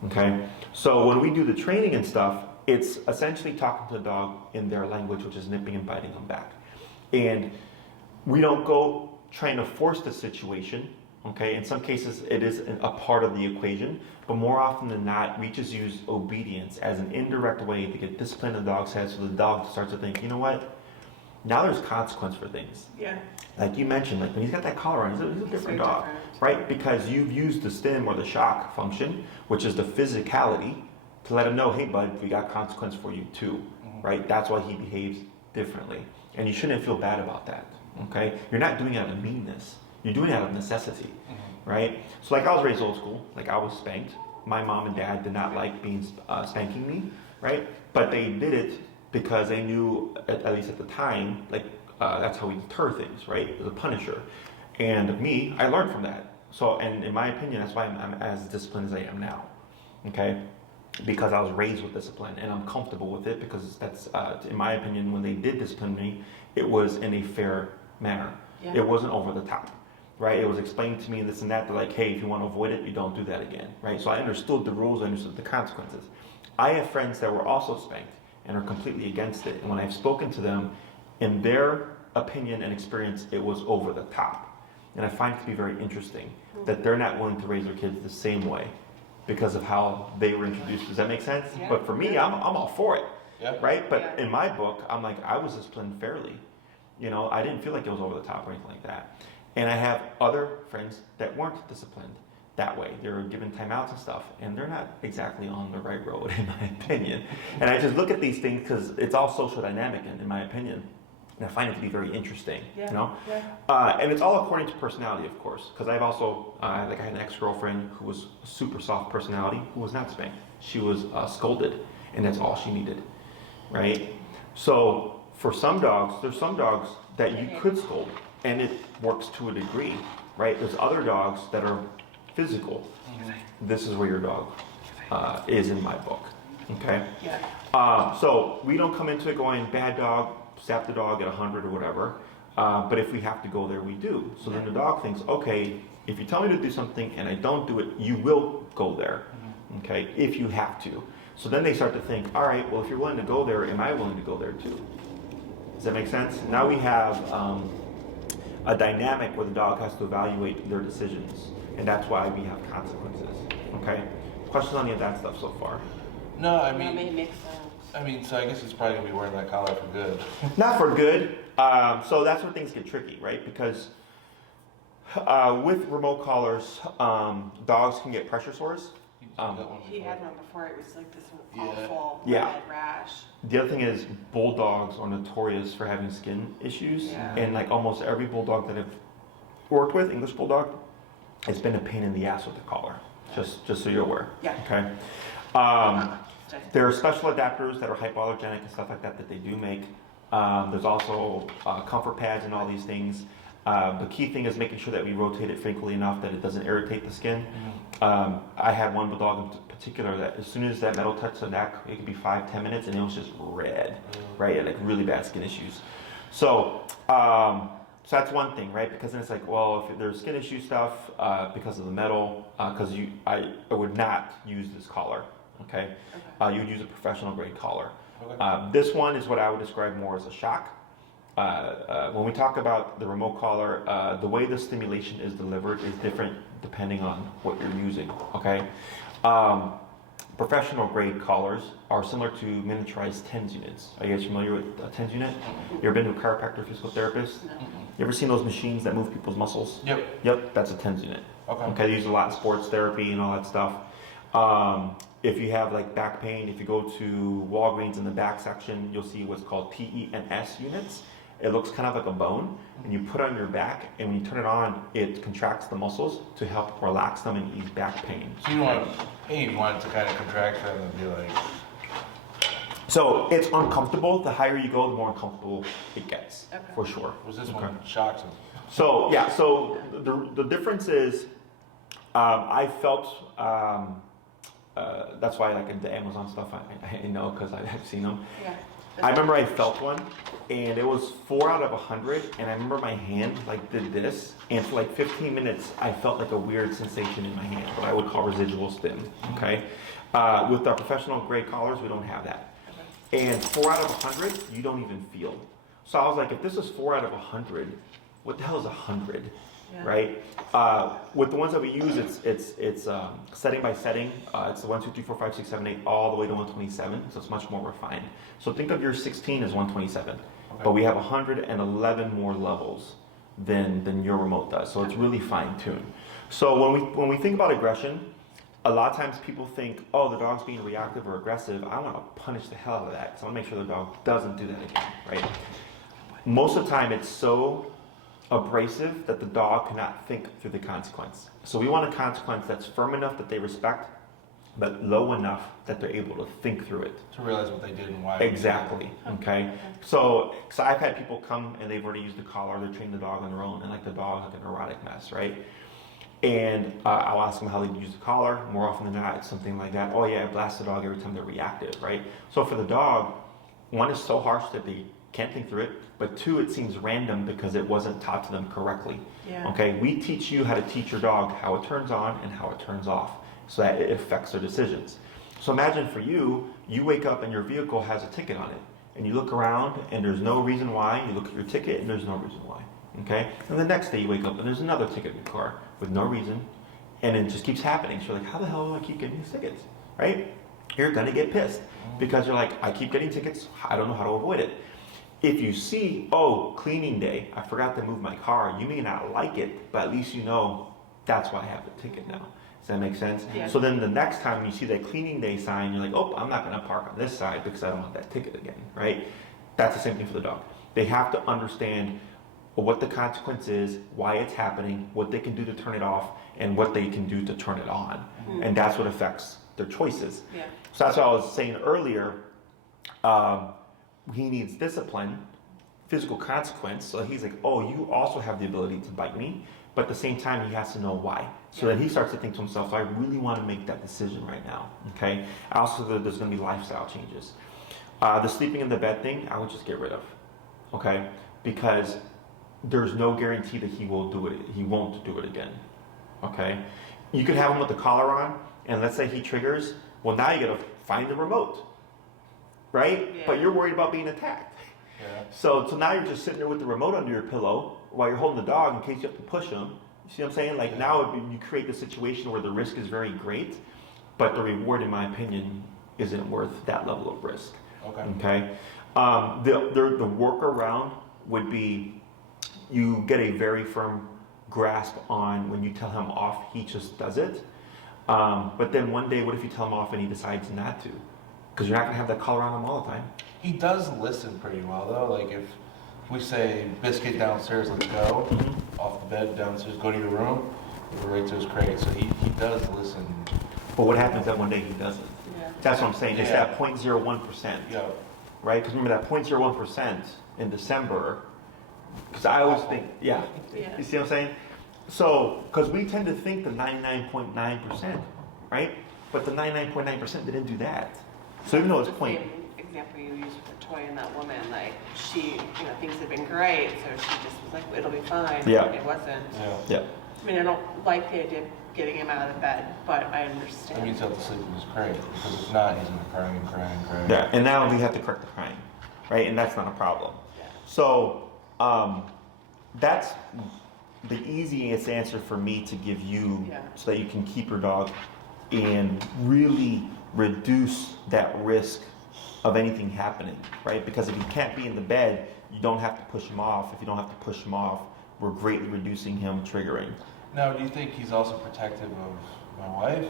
Okay? So when we do the training and stuff, it's essentially talking to the dog in their language, which is nipping and biting them back. And we don't go trying to force the situation. Okay? In some cases, it is a part of the equation, but more often than not, we just use obedience as an indirect way to get discipline in the dog's head so the dog starts to think, you know what? Now there's consequence for things. Yeah. Like you mentioned, like when he's got that collar on, he's a different dog, right? Because you've used the stim or the shock function, which is the physicality, to let him know, hey bud, we got consequence for you too, right? That's why he behaves differently. And you shouldn't feel bad about that, okay? You're not doing it out of meanness. You're doing it out of necessity, right? So like I was raised old school, like I was spanked. My mom and dad did not like being spanking me, right? But they did it because they knew, at least at the time, like that's how we deter things, right? The punisher. And me, I learned from that. So, and in my opinion, that's why I'm as disciplined as I am now, okay? Because I was raised with discipline, and I'm comfortable with it because that's, in my opinion, when they did discipline me, it was in a fair manner. Yeah. It wasn't over the top, right? It was explained to me and this and that. They're like, hey, if you want to avoid it, you don't do that again, right? So I understood the rules, I understood the consequences. I have friends that were also spanked and are completely against it. And when I've spoken to them, in their opinion and experience, it was over the top. And I find it to be very interesting that they're not willing to raise their kids the same way because of how they were introduced. Does that make sense? Yeah. But for me, I'm all for it, Yeah. right? But in my book, I'm like, I was disciplined fairly. You know, I didn't feel like it was over the top or anything like that. And I have other friends that weren't disciplined that way. They were given timeouts and stuff, and they're not exactly on the right road, in my opinion. And I just look at these things because it's all social dynamic, in my opinion. And I find it to be very interesting, Yeah, you know? yeah. And it's all according to personality, of course, because I've also, like I had an ex-girlfriend who was a super soft personality who was not spanked. She was scolded, and that's all she needed, right? So for some dogs, there's some dogs that you could scold, and it works to a degree, right? There's other dogs that are physical. This is where your dog is in my book, okay? Yeah. So we don't come into it going, bad dog, slap the dog at 100 or whatever. But if we have to go there, we do. So then the dog thinks, okay, if you tell me to do something and I don't do it, you will go there, okay, if you have to. So then they start to think, all right, well, if you're willing to go there, am I willing to go there too? Does that make sense? Now we have a dynamic where the dog has to evaluate their decisions, and that's why we have consequences, okay? Questions on any of that stuff so far? No, I That mean, may make sense. so I guess it's probably gonna be wearing that collar for good. Not for good. So that's where things get tricky, right? Because with remote collars, dogs can get pressure sores. He had one before, it was like this Yeah. awful Yeah. red rash. The other thing is bulldogs are notorious for having skin issues, Yeah. and like almost every bulldog that I've worked with, English bulldog, it's been a pain in the ass with the collar. Just so you're aware. Yeah. Okay. There are special adapters that are hypoallergenic and stuff like that that they do make. There's also comfort pads and all these things. The key thing is making sure that we rotate it frequently enough that it doesn't irritate the skin. I had one bulldog in particular that as soon as that metal touched the neck, it could be 5-10 minutes and it was just red, right? It had like really bad skin issues. So that's one thing, right? Because then it's like, well, if there's skin issue stuff because of the metal, because I would not use this collar, okay? You would use a professional grade collar. This one is what I would describe more as a shock. When we talk about the remote collar, the way the stimulation is delivered is different depending on what you're using, okay? Professional grade collars are similar to miniaturized TENS units. Are you guys familiar with a TENS unit? You ever been to a chiropractor, physical therapist? No. You ever seen those machines that move people's muscles? Yep. Yep, that's a TENS unit. Okay, they use a lot in sports therapy and all that stuff. If you have like back pain, if you go to Walgreens in the back section, you'll see what's called TENS units. It looks kind of like a bone, and you put it on your back, and when you turn it on, it contracts the muscles to help relax them and ease back pain. So you don't want pain, you want it to kind of contract rather than be like... So it's uncomfortable. The higher you go, the more uncomfortable it gets, for sure. Was this one shocks? So yeah, so the difference is, I felt, that's why like the Amazon stuff, I know because I've seen them. Yeah. I remember I felt one, and it was 4 out of 100, and I remember my hand like did this, and for like 15 minutes I felt like a weird sensation in my hand, what I would call residual stim, okay? With our professional grade collars, we don't have that. And 4 out of 100, you don't even feel. So I was like, if this is 4 out of 100, what the hell is 100? Yeah. Right? With the ones that we use, it's setting by setting. It's the 1, 2, 3, 4, 5, 6, 7, 8, all the way to 127. So it's much more refined. So think of your 16 as 127, but we have 111 more levels than your remote does. So it's really fine tuned. So when we think about aggression, a lot of times people think, oh, the dog's being reactive or aggressive. I want to punish the hell out of that. So I want to make sure the dog doesn't do that again, right? Most of the time, it's so abrasive that the dog cannot think through the consequence. So we want a consequence that's firm enough that they respect, but low enough that they're able to think through it. To realize what they did and why. Exactly, okay? So I've had people come and they've already used the collar, they're training the dog on their own, and like the dog's like a neurotic mess, right? And I'll ask them how they use the collar. More often than not, it's something like that. Oh yeah, I blast the dog every time they're reactive, right? So for the dog, one is so harsh that they can't think through it, but two, it seems random because it wasn't taught to them correctly. Yeah. Okay, we teach you how to teach your dog how it turns on and how it turns off so that it affects their decisions. So imagine for you, you wake up and your vehicle has a ticket on it, and you look around and there's no reason why. You look at your ticket and there's no reason why. Okay, and the next day you wake up and there's another ticket in your car with no reason, and it just keeps happening. So you're like, how the hell do I keep getting these tickets, right? You're gonna get pissed because you're like, I keep getting tickets, I don't know how to avoid it. If you see, oh, cleaning day, I forgot to move my car, you may not like it, but at least you know that's why I have the ticket now. Does that make sense? Yeah. So then the next time you see that cleaning day sign, you're like, oh, I'm not gonna park on this side because I don't want that ticket again, right? That's the same thing for the dog. They have to understand what the consequence is, why it's happening, what they can do to turn it off, and what they can do to turn it on. And that's what affects their choices. Yeah. So that's what I was saying earlier. He needs discipline, physical consequence. So he's like, oh, you also have the ability to bite me. But at the same time, he has to know why. So then he starts to think to himself, so I really want to make that decision right now. Okay. Also, there's going to be lifestyle changes. The sleeping in the bed thing, I would just get rid of. Okay. Because there's no guarantee that he will do it. He won't do it again. Okay. You could have him with the collar on, and let's say he triggers. Well, now you got to find the remote. Right? Yeah. But you're worried about being attacked. Yeah. So now you're just sitting there with the remote under your pillow while you're holding the dog in case you have to push him. You see what I'm saying? Like now you create the situation where the risk is very great, but the reward, in my opinion, isn't worth that level of risk. Okay. Okay. The workaround would be you get a very firm grasp on when you tell him off, he just does it. But then one day, what if you tell him off and he decides not to? Because you're not going to have that collar on him all the time. He does listen pretty well though. Like if we say, Biscuit downstairs, let's go, off the bed downstairs, go to your room, we're right to his crate. So he does listen. But what happens that one day he doesn't? Yeah. That's what I'm saying. It's Yeah. that 0.01%. Yeah. Right? Because remember that 0.01% in December, because I always think, yeah. Yeah. You see what I'm saying? So, because we tend to think the 99.9%, right? But the 99.9% didn't do that. So even though it's The point, same example you used with the toy and that woman, like she, things had been great, so she just was like, it'll be fine. Yeah. And it wasn't. Yeah. yeah. I mean, I don't like the idea of getting him out of the bed, but I That understand. means he'll have to sleep in his crate because if not, he's gonna cry and cry and cry. Yeah, and now we have to correct the crime, right? And that's not a problem. Yeah. So that's the easiest answer for me to give you Yeah. so that you can keep your dog and really reduce that risk of anything happening, right? Because if he can't be in the bed, you don't have to push him off. If you don't have to push him off, we're greatly reducing him triggering. Now, do you think he's also protective of my wife?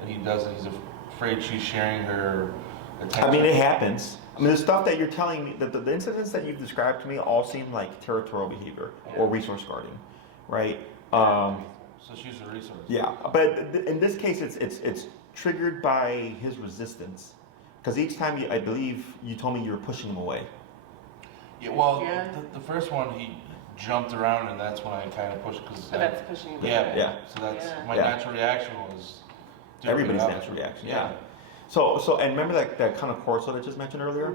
And he's afraid she's sharing her attention? I mean, it happens. I mean, the stuff that you're telling me, the incidents that you've described to me all seem like territorial behavior or resource guarding, right? So she's a resource. Yeah, but in this case, it's triggered by his resistance. Because each time, I believe you told me you were pushing him away. Yeah, well, Yeah. The first one, he jumped around, and that's when I kind of pushed, because... So that's pushing him Yeah, away. Yeah. So that's, Yeah. my Yeah. natural reaction was... do Everybody's it. natural reaction, yeah. So and remember that kind of corset I just mentioned earlier?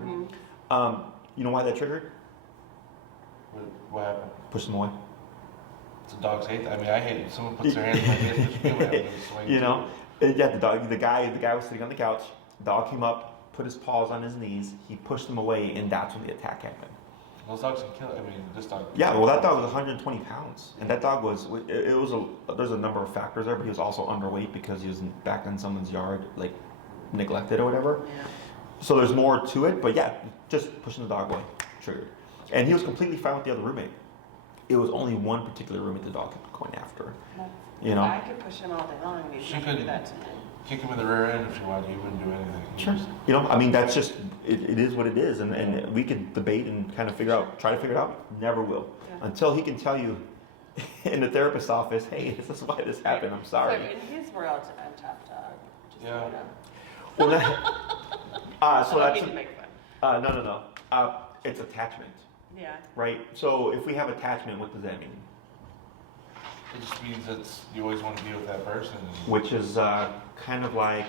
Mhm. You know why that triggered? What happened? Push him away. The dogs hate that. I mean, I hate it. Someone puts their hands in my face, push me away, I'm gonna swing. You know? Yeah, the guy was sitting on the couch. The dog came up, put his paws on his knees. He pushed him away, and that's when the attack happened. Those dogs can kill. I mean, this dog. Yeah, well, that dog was 120 pounds, and that dog was. There's a number of factors there, but he was also underweight because he was back in someone's yard, like neglected or whatever. Yeah. So there's more to it, but yeah, just pushing the dog away triggered, and he was completely fine with the other roommate. It was only one particular roommate the dog kept going after. You know. I could push him all day long, and he'd She never could- do that to me. Kick him in the rear end if she wanted. He wouldn't do anything. He Sure. just- You know, I mean, that's just, it is what it is. And we can debate and kind of try to figure it out. Never will. Yeah. Until he can tell you in the therapist's office, hey, this is why this happened. I'm sorry. So in his world, I'm top dog. Just Yeah. so you know. Well, so I don't that's, mean to make fun. no. It's attachment, Yeah. right? So if we have attachment, what does that mean? It just means that you always want to be with that person. Which is kind of like,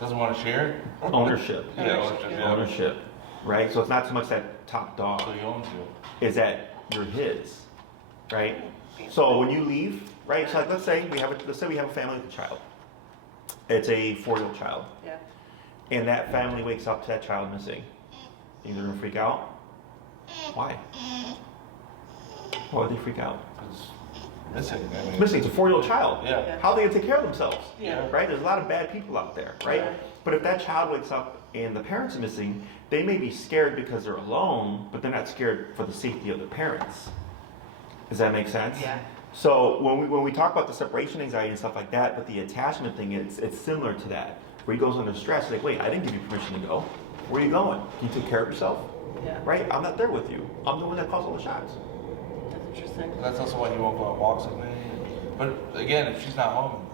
Doesn't want to share. ownership. Yeah, ownership. Yeah. Ownership, right? So it's not so much that top dog. So he owns you. Is that you're his, right? So when you leave, right? So like, let's say we have a family with a child. It's a 4-year-old child, Yeah. and that family wakes up to that child missing. You're gonna freak out. Why? Why would they freak out? It's missing. I mean, It's missing. It's a 4-year-old child. Yeah. How are they gonna take care of themselves? Yeah. Right? There's a lot of bad people out there, right? Yeah. But if that child wakes up and the parents are missing, they may be scared because they're alone, but they're not scared for the safety of the parents. Does that make sense? Yeah. So when we talk about the separation anxiety and stuff like that, but the attachment thing, it's similar to that. Where he goes under stress, like, wait, I didn't give you permission to go. Where are you going? Can you take care of yourself? Yeah. Right? I'm not there with you. I'm the one that calls all the shots. That's interesting. That's also why he won't go on walks with me. But again, if she's not home,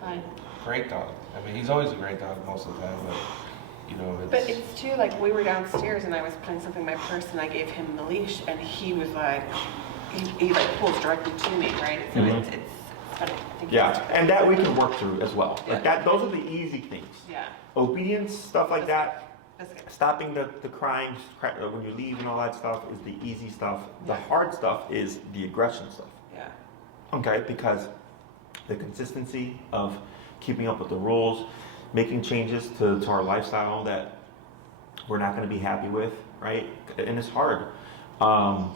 Fine. great dog. I mean, he's always a great dog most of the time, but you know, But it's too, like, we were downstairs and I was putting something in my purse and I gave him the leash and he was like, he like pulls directly to me, right? So it's funny. I think Yeah, it's- and that we can work through as well. Like Yeah. that, those are the easy things. Yeah. Obedience, stuff like that, That's good. stopping the crying when you leave and all that stuff is the easy stuff. The Yeah. hard stuff is the aggression stuff. Yeah. Okay, because the consistency of keeping up with the rules, making changes to our lifestyle that we're not going to be happy with, right? And it's hard. now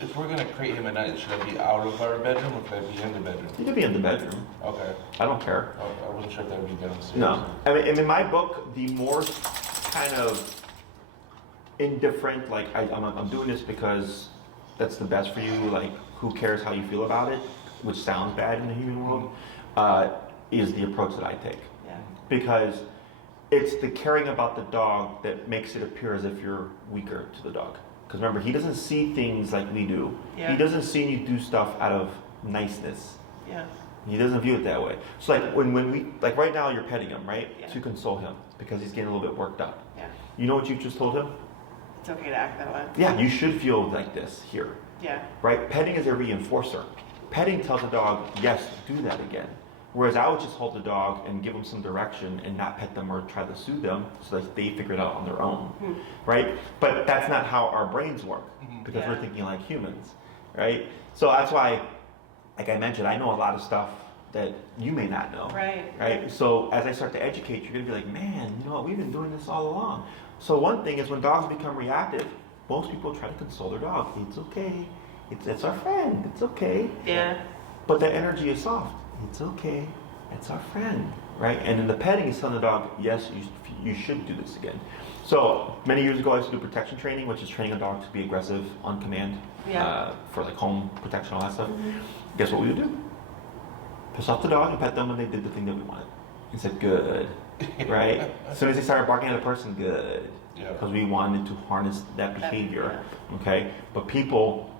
if we're gonna create him at night, should I be out of our bedroom or could I be in the bedroom? You could be in the bedroom. Okay. I don't care. I wasn't sure if that would be downstairs. No. I mean, in my book, the more kind of indifferent, like I'm doing this because that's the best for you, like who cares how you feel about it, which sounds bad in the human world, is the approach that I take. Yeah. Because it's the caring about the dog that makes it appear as if you're weaker to the dog. Because remember, he doesn't see things like we do. Yeah. He doesn't see you do stuff out of niceness. Yeah. He doesn't view it that way. So like when we, like right now you're petting him, right? Yeah. To console him because he's getting a little bit worked up. Yeah. You know what you just told him? It's okay to act that way. Yeah, you should feel like this here, Yeah. right? Petting is a reinforcer. Petting tells the dog, yes, do that again. Whereas I would just hold the dog and give them some direction and not pet them or try to soothe them so that they figure it out on their own, right? But that's not how our brains work because Yeah. we're thinking like humans, right? So that's why, like I mentioned, I know a lot of stuff that you may not know, Right. right? So as I start to educate, you're gonna be like, man, you know what, we've been doing this all along. So one thing is when dogs become reactive, most people try to console their dog. It's okay, it's our friend, it's okay. Yeah. But that energy is soft. It's okay. It's our friend, right? And in the petting, is telling the dog, yes, you should do this again. So many years ago, I used to do protection training, which is training a dog to be aggressive on command for like home protection, all that stuff. Guess what we would do? Piss off the dog and pet them when they did the thing that we wanted. And said, good, right? As soon as they started barking at a person, good. Yeah. Because we wanted to harness that behavior, okay? But people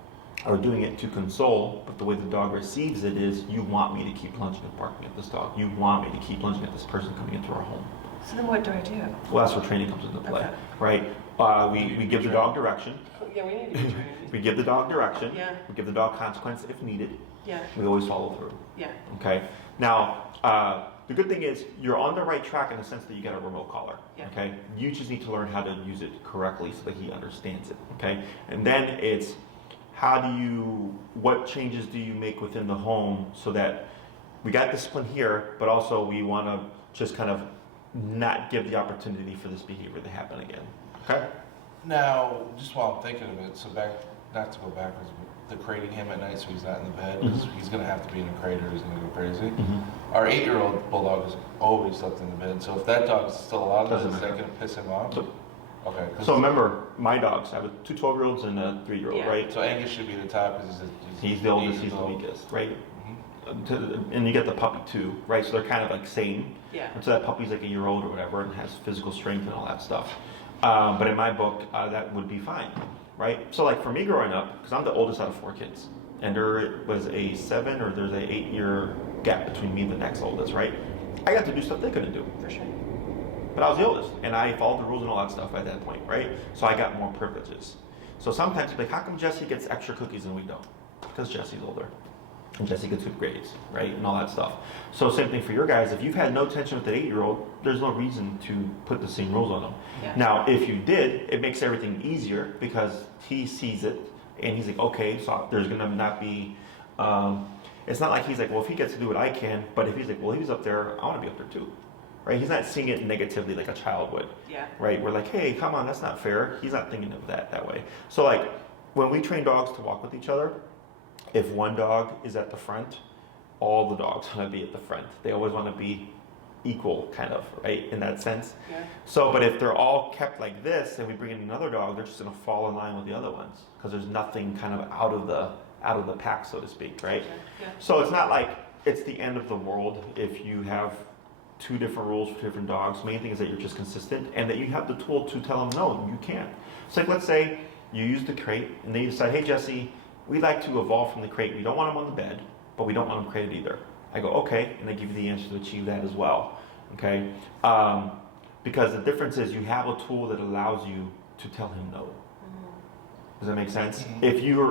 are doing it to console, but the way the dog receives it is, you want me to keep lunging and barking at this dog. You want me to keep lunging at this person coming into our home. So then what do I do? Well, that's where training comes into play, Okay. right? We give the dog direction. Yeah, we need to be trained. We give the dog direction. Yeah. We give the dog consequence if needed. Yeah. We always follow through, Yeah. okay? Now, the good thing is you're on the right track in the sense that you got a remote collar, Yeah. okay? You just need to learn how to use it correctly so that he understands it, okay? And then it's what changes do you make within the home so that we got discipline here, but also we want to just kind of not give the opportunity for this behavior to happen again, okay? Now, just while I'm thinking of it, so not to go backwards, but the crating him at night so he's not in the bed, because he's going to have to be in a crate or he's going to go crazy. Our 8-year-old bulldog has always slept in the bed, so if that dog's still alive, Doesn't is that matter. going to piss him off? So- Okay. So remember, my dogs, I have two 12-year-olds and a 3-year-old, Yeah. right? So Angus should be the top because He's the oldest, he's the weakest, right? And you get the puppy too, right? So they're kind of like same. Yeah. And so that puppy's like a year old or whatever and has physical strength and all that stuff. But in my book, that would be fine, right? So like for me growing up, because I'm the oldest out of 4 kids, and there was a 7 or there's a 8-year gap between me and the next oldest, right? I got to do stuff they couldn't do. For sure. But I was the oldest, and I followed the rules and all that stuff at that point, right? So I got more privileges. So sometimes you're like, how come Jesse gets extra cookies and we don't? Because Jesse's older. And Jesse gets good grades, right? And all that stuff. So same thing for your guys. If you've had no tension with an 8-year-old, there's no reason to put the same rules on them. Yeah. Now, if you did, it makes everything easier because he sees it and he's like, okay, so there's gonna not be, it's not like he's like, well, if he gets to do what I can, but if he's like, well, he was up there, I wanna be up there too. Right? He's not seeing it negatively like a child would. Yeah. Right? We're like, hey, come on, that's not fair. He's not thinking of that way. So like when we train dogs to walk with each other, if one dog is at the front, all the dogs want to be at the front. They always want to be equal, kind of, right? In that sense. Yeah. So, but if they're all kept like this and we bring in another dog, they're just going to fall in line with the other ones because there's nothing kind of out of the pack, so to speak, right? Yeah. So it's not like it's the end of the world if you have two different rules for different dogs. Main thing is that you're just consistent and that you have the tool to tell them no, you can't. So like, let's say you use the crate and they decide, hey Jesse, we'd like to evolve from the crate. We don't want them on the bed, but we don't want them crated either. I go, okay, and I give you the answer to achieve that as well, okay? Because the difference is you have a tool that allows you to tell him no. Does that make sense? Mm-hmm.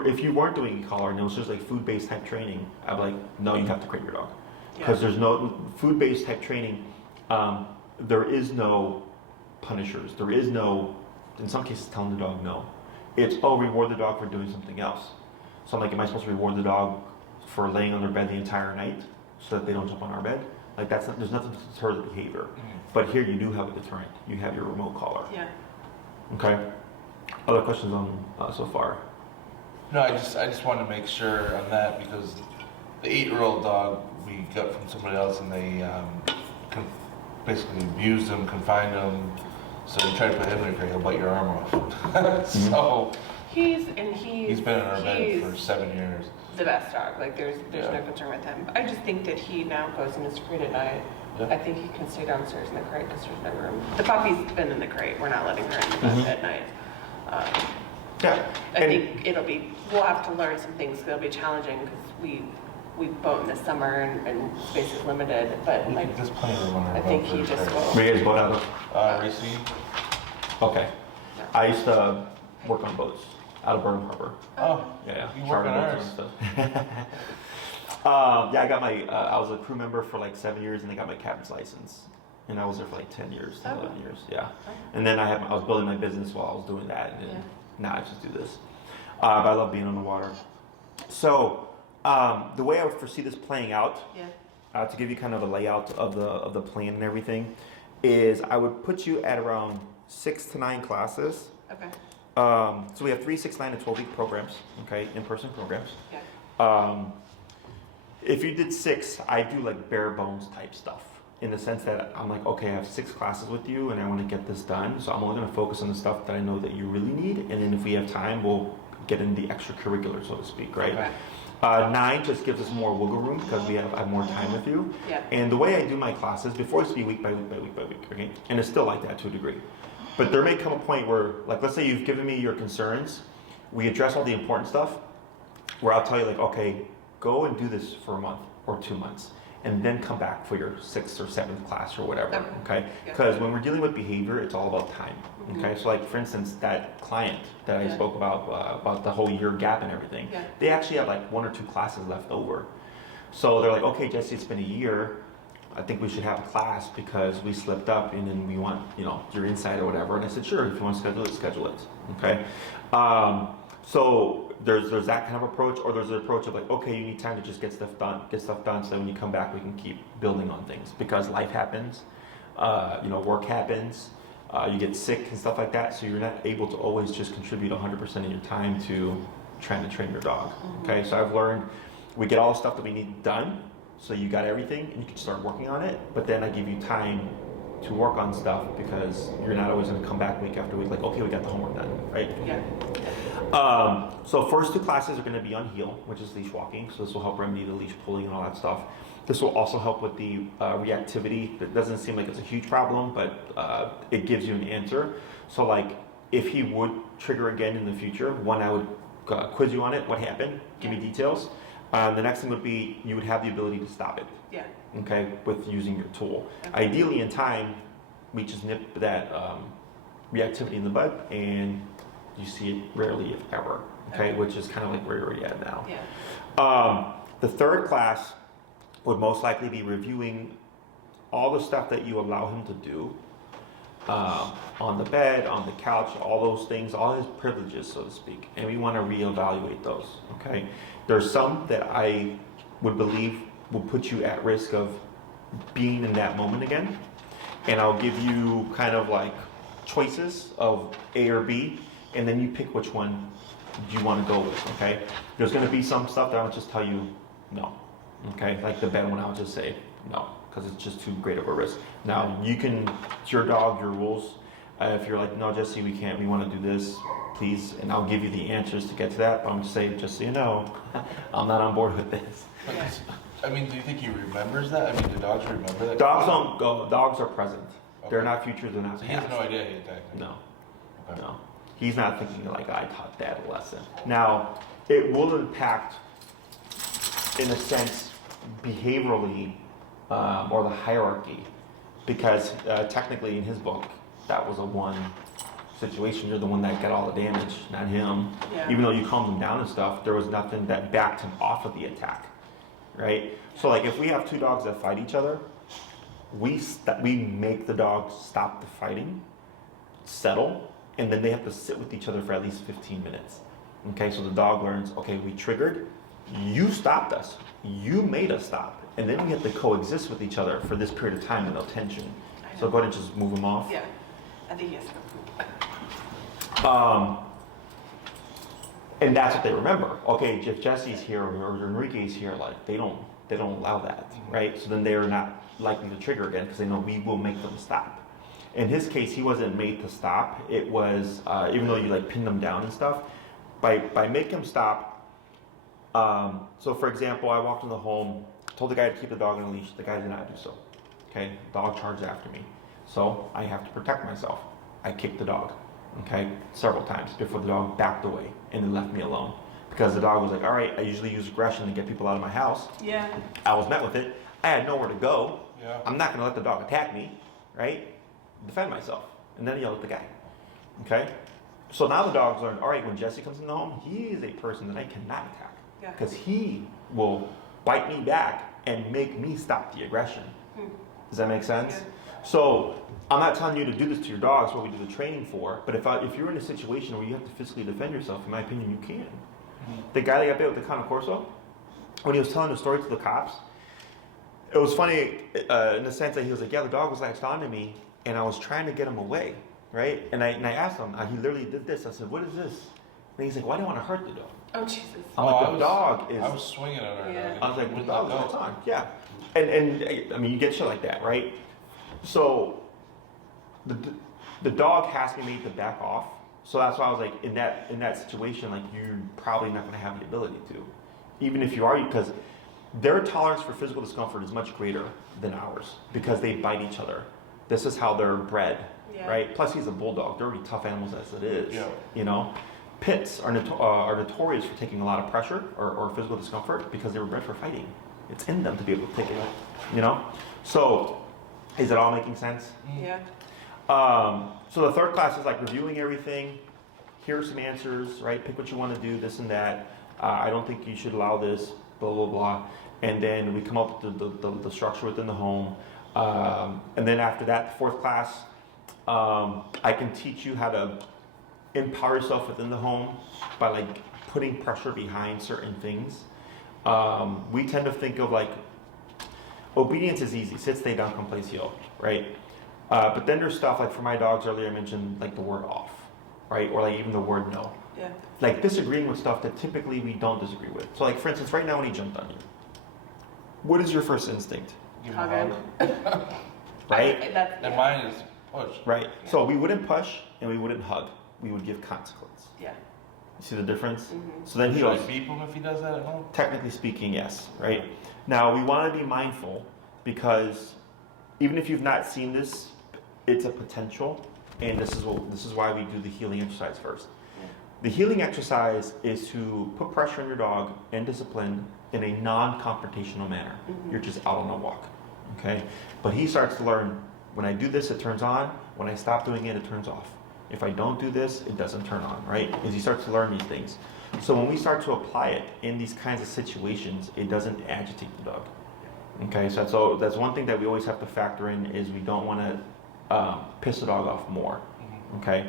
If you weren't doing e-collar and it was just like food-based type training, I'd be like, no, you have to crate your dog. Yeah. Because there's no food-based type training, there is no punishers. There is no, in some cases, telling the dog no. It's, oh, reward the dog for doing something else. So I'm like, am I supposed to reward the dog for laying on their bed the entire night so that they don't jump on our bed? Like there's nothing to deter the behavior. But here you do have a deterrent. You have your remote collar. Yeah. Okay. Other questions on so far? No, I just wanted to make sure on that because the 8-year-old dog we got from somebody else and they basically abused him, confined him. So you try to put him in a crate, he'll bite your arm off. So He's been in our bed for 7 years. the best dog. Like there's Yeah. no concern with him. I just think that he now goes in his crate at night. Yeah. I think he can stay downstairs in the crate because there's no room. The puppy's been in the crate. We're not letting her in the bed at night. Yeah. I think we'll have to learn some things. It'll be challenging because we boat in the summer and space is limited. But like, There's plenty of room on our I think boat he for just crate. will. Where you guys boat out of? Racing. Okay. Yeah. I used to work on boats out of Burnham Harbor. Oh, Yeah. you work charter on boats ours. and stuff. Yeah, I got my, I was a crew member for like 7 years and I got my captain's license. And I was there for like 10 years, 10, 11 years, yeah. And then I was building my business while I was doing that, and then now I just do this. But I love being on the water. So, the way I would foresee this playing out, to give you kind of a layout of the plan and everything, is I would put you at around 6 to 9 classes. Okay. So we have 3, 6, 9, and 12-week programs, okay, in-person programs. Yeah. If you did 6, I do like bare bones type stuff. In the sense that I'm like, okay, I have 6 classes with you and I want to get this done. So I'm only going to focus on the stuff that I know that you really need. And then if we have time, we'll get in the extracurricular, so to speak, right? Right. 9 just gives us more wiggle room because I have more time with you. Yeah. And the way I do my classes, before it used to be week by week by week by week, okay? And it's still like that to a degree. But there may come a point where, like, let's say you've given me your concerns. We address all the important stuff where I'll tell you, like, okay, go and do this for a month or 2 months. And then come back for your 6th or 7th class or whatever, okay? Because when we're dealing with behavior, it's all about time, okay? So like, for instance, that client that I spoke about the whole year gap and everything, they actually have like 1 or 2 classes left over. So they're like, okay, Jesse, it's been a year. I think we should have a class because we slipped up and then we want, your insight or whatever. And I said, sure, if you want to schedule it, okay? So there's that kind of approach, or there's an approach of like, okay, you need time to just get stuff done, so that when you come back, we can keep building on things because life happens, work happens, you get sick and stuff like that, so you're not able to always just contribute 100% of your time to trying to train your dog, okay? So I've learned we get all the stuff that we need done, so you got everything and you can start working on it, but then I give you time to work on stuff because you're not always going to come back week after week like, okay, we got the homework done, right? Yeah. So first 2 classes are going to be on heel, which is leash walking. So this will help remedy the leash pulling and all that stuff. This will also help with the reactivity. It doesn't seem like it's a huge problem, but it gives you an answer. So like if he would trigger again in the future, one, I would quiz you on it. What happened? Give me details. The next thing would be you would have the ability to stop it. Yeah. Okay, with using your tool. Okay. Ideally in time, we just nip that reactivity in the bud and you see it rarely if ever, okay? Which is kind of like where you're already at now. Yeah. The 3rd class would most likely be reviewing all the stuff that you allow him to do on the bed, on the couch, all those things, all his privileges, so to speak. And we want to reevaluate those, okay? There's some that I would believe will put you at risk of being in that moment again. And I'll give you kind of like choices of A or B, and then you pick which one you want to go with, okay? There's going to be some stuff that I'll just tell you no, okay? Like the bed one, I'll just say no, because it's just too great of a risk. Now, it's your dog, your rules. If you're like, no, Jesse, we can't, we want to do this, please, and I'll give you the answers to get to that. But I'm just saying, just so you know, I'm not on board with this. Yeah. I mean, do you think he remembers that? I mean, do dogs remember that? Dogs don't go. Dogs are present. They're Okay. not future. They're not So past. he has no idea he attacked me. No, Okay. no. He's not thinking like I taught Dad a lesson. Now, it will impact, in a sense, behaviorally, or the hierarchy, because technically in his book, that was a one situation. You're the one that got all the damage, not him. Yeah. Even though you calmed him down and stuff, there was nothing that backed him off of the attack, right? So like if we have two dogs that fight each other, we make the dogs stop the fighting, settle, and then they have to sit with each other for at least 15 minutes. Okay, so the dog learns, okay, we triggered, you stopped us, you made us stop, and then we have to coexist with each other for this period of time with no tension. So go ahead and just move them off. Yeah, I think he has to go poop. And that's what they remember. Okay, if Jesse's here or Enrique's here, like they don't allow that, right? So then they are not likely to trigger again because they know we will make them stop. In his case, he wasn't made to stop. It was even though you like pinned them down and stuff, by making him stop. So for example, I walked in the home, told the guy to keep the dog on a leash. The guy did not do so. Okay, dog charged after me, so I have to protect myself. I kicked the dog, okay, several times before the dog backed away and then left me alone. Because the dog was like, all right, I usually use aggression to get people out of my house. Yeah. I was met with it. I had nowhere to go. Yeah. I'm not gonna let the dog attack me, right? Defend myself. And then yell at the guy, okay? So now the dog's learned, all right, when Jesse comes in the home, he is a person that I cannot attack. Yeah. Because he will bite me back and make me stop the aggression. Does that make sense? Yeah. So I'm not telling you to do this to your dogs, what we do the training for, but if you're in a situation where you have to physically defend yourself, in my opinion, you can. The guy that got bit with the Cane Corso, when he was telling the story to the cops, it was funny in the sense that he was like, yeah, the dog was latched onto me, and I was trying to get him away, right? And I asked him, he literally did this. I said, what is this? And he's like, well, I don't want to hurt the dog. Oh, Jesus. I'm like, the dog is... I was swinging at her. Yeah. I was like, the wouldn't dog let is go. on. Yeah. And I mean, you get shit like that, right? So the dog has to be made to back off. So that's why I was like, in that situation, like you're probably not going to have the ability to, even if you are, because their tolerance for physical discomfort is much greater than ours because they bite each other. This is how they're bred, Yeah. right? Plus, he's a bulldog. They're already tough animals as it is. Yeah. You know, pits are notorious for taking a lot of pressure or physical discomfort because they were bred for fighting. It's in them to be able to take it. You know, so is it all making sense? Yeah. So the third class is like reviewing everything. Here are some answers, right? Pick what you want to do, this and that. I don't think you should allow this, blah, blah, blah. And then we come up with the structure within the home. And then after that, the fourth class, I can teach you how to empower yourself within the home by like putting pressure behind certain things. We tend to think of like, obedience is easy, sit, stay down, come, place, heel, right? But then there's stuff like for my dogs earlier I mentioned like the word off, right? Or like even the word no. Yeah. Like disagreeing with stuff that typically we don't disagree with. So like for instance, right now when he jumped on you, what is your first instinct, Give him a Hug hug. him. right? That's, And yeah. mine is push. Right. So we wouldn't push and we wouldn't hug. We would give consequence. Yeah. You see the difference? Mhm. So then he Should I goes, beep him if he does that at home? technically speaking, yes, right? Now we want to be mindful because even if you've not seen this, it's a potential, and this is why we do the healing exercise first. Yeah. The healing exercise is to put pressure on your dog and discipline in a non-confrontational manner. Mhm. You're just out on a walk, okay? But he starts to learn, when I do this, it turns on. When I stop doing it, it turns off. If I don't do this, it doesn't turn on, right? As he starts to learn these things. So when we start to apply it in these kinds of situations, it doesn't agitate the dog. Okay, so that's one thing that we always have to factor in is we don't want to piss the dog off more. Okay,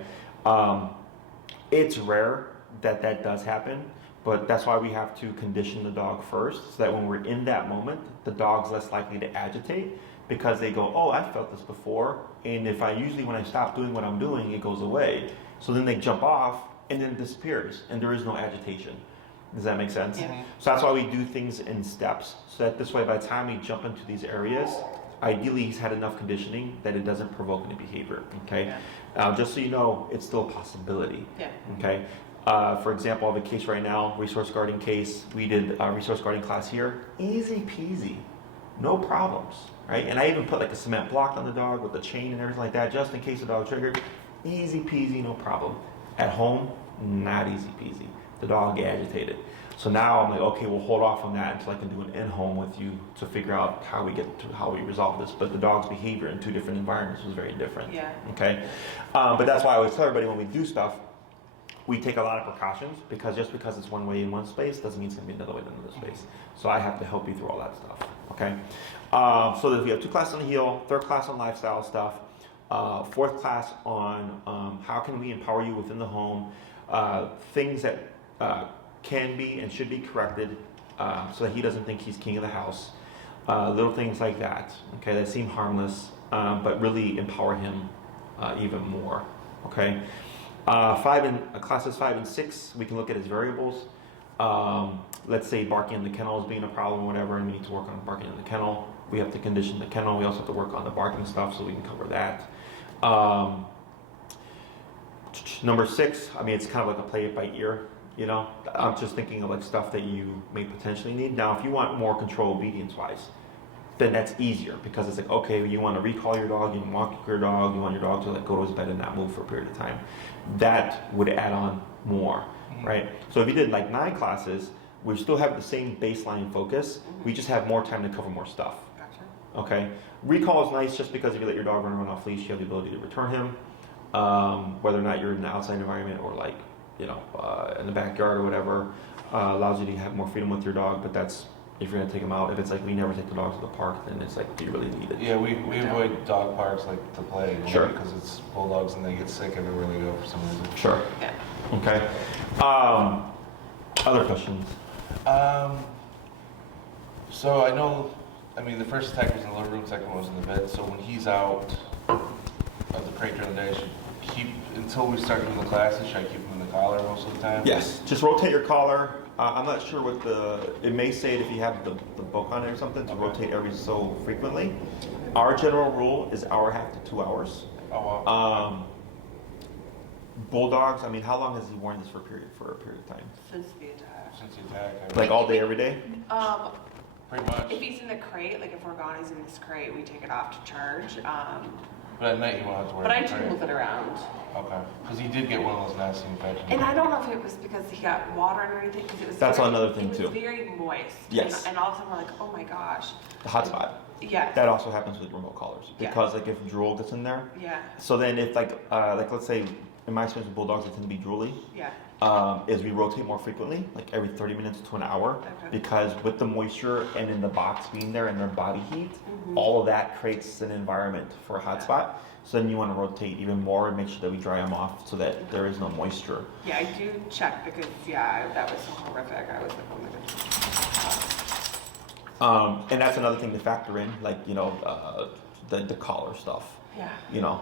it's rare that does happen, but that's why we have to condition the dog first, so that when we're in that moment, the dog's less likely to agitate because they go, oh, I felt this before, and if when I stop doing what I'm doing, it goes away. So then they jump off, and then it disappears, and there is no agitation. Does that make sense? Yeah. So that's why we do things in steps, so that this way, by the time we jump into these areas, ideally he's had enough conditioning that it doesn't provoke any behavior, okay? Yeah. Just so you know, it's still a possibility, Yeah. okay? For example, I have a case right now, resource guarding case. We did a resource guarding class here, easy peasy, no problems, right? And I even put like a cement block on the dog with a chain and everything like that, just in case the dog triggered. Easy peasy, no problem. At home, not easy peasy. The dog agitated. So now I'm like, okay, we'll hold off on that until I can do an in-home with you to figure out how we resolve this. But the dog's behavior in two different environments was very different. Yeah. Okay. But that's why I always tell everybody when we do stuff, we take a lot of precautions because just because it's one way in one space doesn't mean it's going to be another way in another space. So I have to help you through all that stuff. Okay. So we have 2 classes on the heel, 3rd class on lifestyle stuff, 4th class on how can we empower you within the home, things that can be and should be corrected so that he doesn't think he's king of the house. Little things like that, okay, that seem harmless, but really empower him even more, okay? Classes 5 and 6, we can look at as variables. Let's say barking in the kennel is being a problem or whatever, and we need to work on barking in the kennel. We have to condition the kennel. We also have to work on the barking stuff, so we can cover that. Number 6, I mean, it's kind of like a play it by ear, you know? I'm just thinking of like stuff that you may potentially need. Now, if you want more control obedience-wise, then that's easier because it's like, okay, you want to recall your dog, you want to walk your dog, you want your dog to like go to his bed and not move for a period of time. That would add on more, right? So if you did like 9 classes, we still have the same baseline focus, we just have more time to cover more stuff. Gotcha. Okay, recall is nice just because if you let your dog run off leash, you have the ability to return him, whether or not you're in an outside environment or like, you know, in the backyard or whatever, allows you to have more freedom with your dog, but that's if you're gonna take them out. If it's like we never take the dog to the park, then it's like, do you really need it? Yeah, we avoid dog parks like to play. Sure. Because it's bulldogs and they get sick everywhere they go for some reason. Sure. Yeah. Okay. Other questions? So I know, I mean, the first attack was in the living room, second one was in the bed. So when he's out of the crate during the day, I should keep, until we start doing the classes, should I keep him in the collar most of the time? Yes. Just rotate your collar. I'm not sure what it may say it if you have the book on it or something, to rotate every so frequently. Our general rule is hour and a half to 2 hours. Oh, wow. Bulldogs, I mean, how long has he worn this for a period of time? Since the attack. Since the attack. Like all day, every day? Pretty much. If he's in the crate, like if we're gone, he's in this crate, we take it off to charge. But at night you won't have to wear But I the do crate. move it around. Okay. Because he did get one of those nasty infections. And I don't know if it was because he got water underneath it, because it was That's very, another thing, it too. was very moist. Yes. And all of a sudden we're like, oh my gosh. The hot spot. Yeah. That also happens with remote collars. Yeah. Because like if drool gets in there, Yeah. so then if like let's say in my experience with bulldogs, they tend to be drooly. Yeah. Is we rotate more frequently, like every 30 minutes to an hour, Okay. because with the moisture and in the box being there and their body heat, all of that creates an environment for a hot spot. So then you want to rotate even more and make sure that we dry them off so that there is no moisture. Yeah, I do check because, yeah, that was so horrific. I was like, oh my goodness. And that's another thing to factor in, like, you know, the collar stuff, Yeah. you know.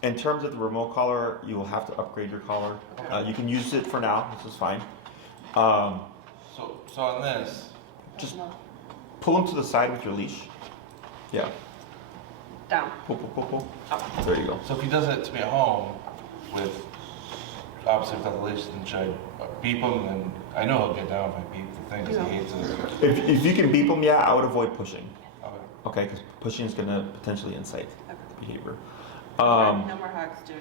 In terms of the remote collar, you will have to upgrade your collar. You can use it for now, this is fine. So on this, Just pull them to the side with your leash. Yeah, Down. pull, pull, pull, pull. Up. There you go. so if he does it to me at home with, obviously without the leash, then should I beep him? And I know he'll get down if I beep the thing because he hates it. If you can beep them, yeah, I would avoid pushing. Okay. Okay, because pushing is going to potentially incite behavior. No more hugs, dude.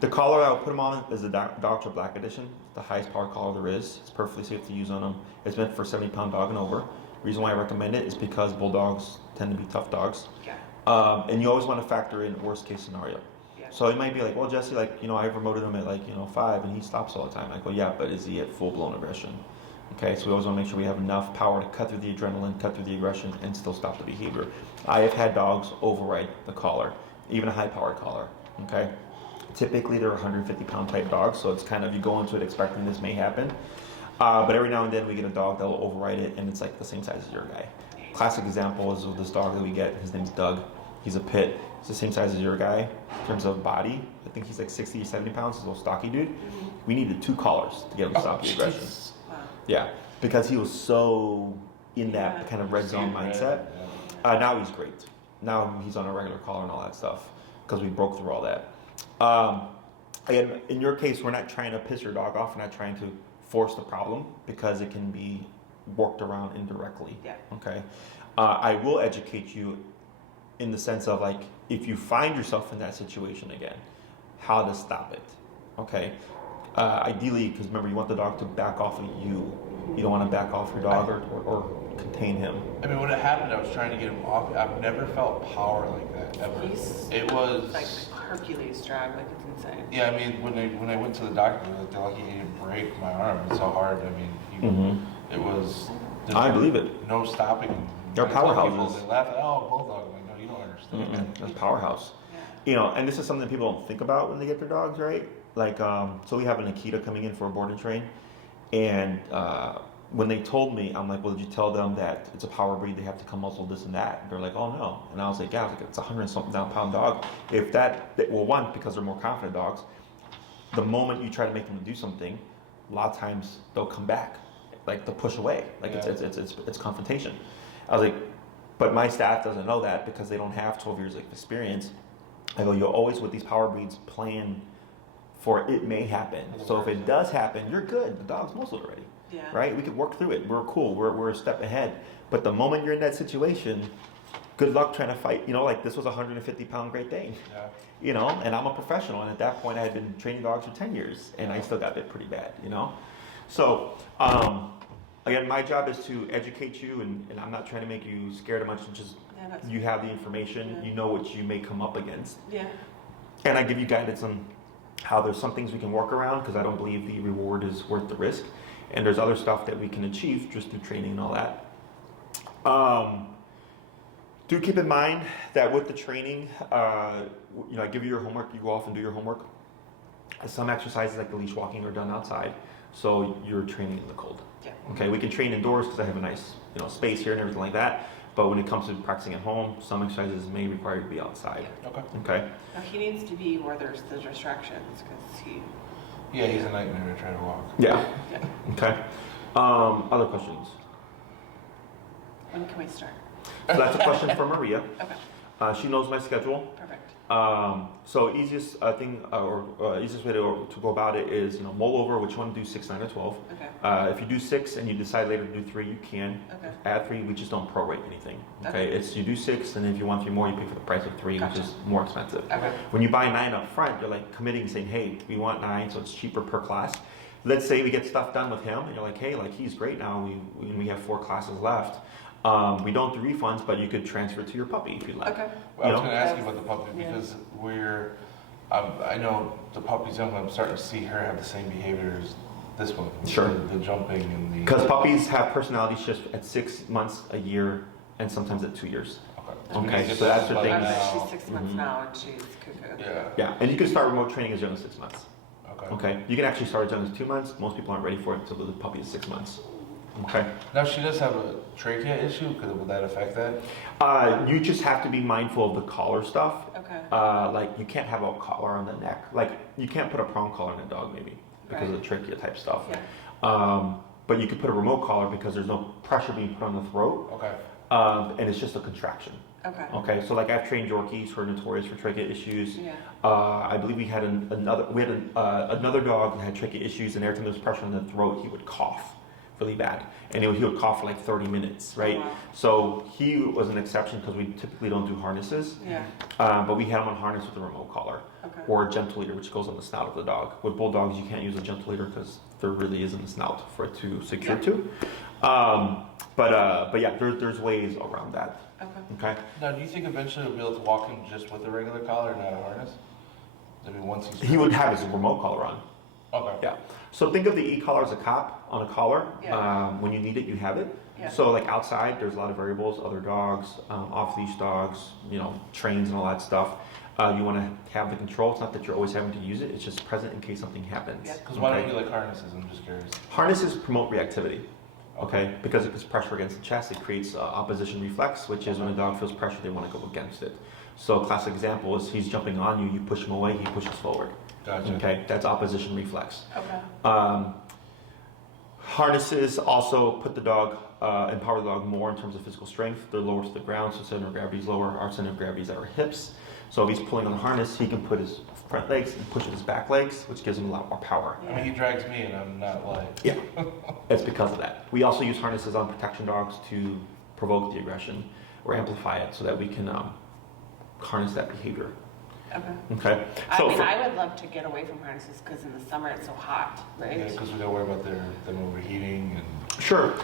The collar I would put them on is the Dr. Black Edition, the highest power collar there is. It's perfectly safe to use on them. It's meant for a 70-pound dog and over. Reason why I recommend it is because bulldogs tend to be tough dogs. Yeah. And you always want to factor in worst case scenario. Yeah. So it might be like, well, Jesse, like, you know, I promoted him at like, you know, 5 and he stops all the time. I go, yeah, but is he at full-blown aggression? Okay, so we always want to make sure we have enough power to cut through the adrenaline, cut through the aggression, and still stop the behavior. I have had dogs override the collar, even a high-powered collar, okay? Typically, they're 150-pound type dogs, so it's kind of, you go into it expecting this may happen. But every now and then we get a dog that will override it, and it's like the same size as your guy. Classic example is with this dog that we get, his name's Doug. He's a pit. He's the same size as your guy in terms of body. I think he's like 60 or 70 pounds, he's a little stocky dude. We needed 2 collars to get him to stop the aggression. Wow. Yeah, because he was so in that kind of red zone mindset. Now he's great. Now he's on a regular collar and all that stuff because we broke through all that. And in your case, we're not trying to piss your dog off. We're not trying to force the problem because it can be worked around indirectly. Yeah. Okay. I will educate you in the sense of like, if you find yourself in that situation again, how to stop it. Okay. Ideally, because remember, you want the dog to back off of you. You don't want to back off your dog or contain him. I mean, when it happened, I was trying to get him off. I've never felt power like that ever. It was like Hercules drag, like it's insane. Yeah, I mean, when I went to the doctor, they're lucky he didn't break my arm. It's so hard. I mean, it was. I believe it. No stopping. They're powerhouses. They laugh at, oh, bulldog. I'm like, no, you don't understand. That's powerhouse. Yeah. You know, and this is something people don't think about when they get their dogs, right? Like, so we have an Akita coming in for a board and train, and when they told me, I'm like, well, did you tell them that it's a power breed, they have to come muzzle this and that? And they're like, oh no. And I was like, yeah, it's a 100-something pound dog. If well, one, because they're more confident dogs, the moment you try to make them do something, a lot of times they'll come back, like they'll push away, like it's confrontation. I was like, but my staff doesn't know that because they don't have 12 years of experience. I go, you're always with these power breeds plan for it may happen. So if it does happen, you're good. The dog's muzzled already. Yeah. Right? We could work through it. We're cool. We're a step ahead. But the moment you're in that situation, good luck trying to fight. You know, like this was a 150-pound Great Dane. Yeah. You know, and I'm a professional. And at that point, I had been training dogs for 10 years, and I still got bit pretty bad. You know, so again, my job is to educate you, and I'm not trying to make you scared of much. Just you have the information. You know what you may come up against. Yeah. And I give you guidance on how there's some things we can work around because I don't believe the reward is worth the risk. And there's other stuff that we can achieve just through training and all that. Do keep in mind that with the training, you know, I give you your homework, you go off and do your homework. Some exercises like the leash walking are done outside, so you're training in the cold. Yeah. Okay, we can train indoors because I have a nice, you know, space here and everything like that. But when it comes to practicing at home, some exercises may require you to be outside. Okay. Okay. Now he needs to be where there's the distractions because he. Yeah, he's a nightmare to try to walk. Yeah. Yeah. Okay. Other questions? When can we start? So that's a question for Maria. Okay. She knows my schedule. Perfect. So easiest thing or easiest way to go about it is, you know, mull over which one to do 6, 9, or 12. Okay. If you do 6 and you decide later to do 3, you can. Okay. Add 3, we just don't prorate anything. Okay. Okay. It's you do 6, and if you want 3 more, you pay for the price of 3, Gotcha. which is more expensive. Okay. When you buy 9 up front, you're like committing, saying, hey, we want 9, so it's cheaper per class. Let's say we get stuff done with him, and you're like, hey, like he's great now. We have 4 classes left. We don't do refunds, but you could transfer it to your puppy if you like. Okay. Well, I was You know? going to ask you about the puppy Yeah. because I know the puppy's young, but I'm starting to see her have the same behavior as this one. Sure. The jumping and the. Because puppies have personality shifts at 6 months, a year, and sometimes at 2 years. Okay, so that's the thing. She's 6 months Mhm. now and she's cuckoo. Yeah. Yeah, and you can start remote training as young as 6 months. Okay. Okay, you can actually start as young as 2 months. Most people aren't ready for it until the puppy is 6 months. Okay. Now she does have a trachea issue. Would that affect that? You just have to be mindful of the collar stuff. Okay. Like you can't have a collar on the neck. Like you can't put a prong collar on a dog maybe because of the trachea type stuff. Yeah. But you could put a remote collar because there's no pressure being put on the throat. Okay. And it's just a contraction. Okay. Okay, so like I've trained Yorkies who are notorious for trachea issues. Yeah. I believe we had another dog that had trachea issues, and every time there was pressure on the throat, he would cough really bad, and he would cough for like 30 minutes, right? Oh, wow. So he was an exception because we typically don't do harnesses. Yeah. But we had him on harness with a remote collar Okay. or a gentle leader, which goes on the snout of the dog. With bulldogs, you can't use a gentle leader because there really isn't a snout for it to secure to. But yeah, there's ways around that. Okay. Okay. Now, do you think eventually we'll be able to walk him just with a regular collar and not a harness? I mean, once he's. He would have his remote collar on. Okay. Yeah. So think of the e-collar as a cop on a collar. Yeah. When you need it, you have it. Yeah. So like outside, there's a lot of variables, other dogs, off-leash dogs, you know, trains and all that stuff. You want to have the control. It's not that you're always having to use it. It's just present in case something happens. Yeah. Because why don't you like harnesses? I'm just curious. Harnesses promote reactivity. Okay, because it puts pressure against the chest, it creates opposition reflex, which is when a dog feels pressure, they want to go against it. So a classic example is he's jumping on you, you push him away, he pushes forward. Gotcha. Okay, that's opposition reflex. Okay. Harnesses also put the dog, empower the dog more in terms of physical strength. They're lower to the ground, so center of gravity is lower. Our center of gravity is at our hips. So if he's pulling on the harness, he can put his front legs and push with his back legs, which gives him a lot more power. I mean, he drags me and I'm not light. Yeah, it's because of that. We also use harnesses on protection dogs to provoke the aggression or amplify it so that we can harness that behavior. Okay. Okay. I mean, I would love to get away from harnesses because in the summer it's so hot, right? Yeah, because we gotta worry about them overheating and. Sure.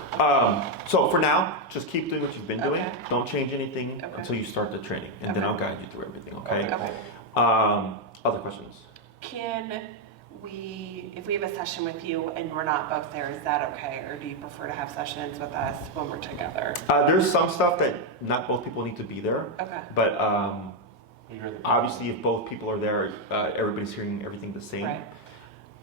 So for now, just keep doing what you've been doing. Okay. Don't change anything Okay. until you start the training, and then Okay. I'll guide you through everything. Okay. Okay. Other questions? Can we, if we have a session with you and we're not both there, is that okay? Or do you prefer to have sessions with us when we're together? There's some stuff that not both people need to be there, Okay. but You're the obviously if both people are there, everybody's hearing everything the same. Right.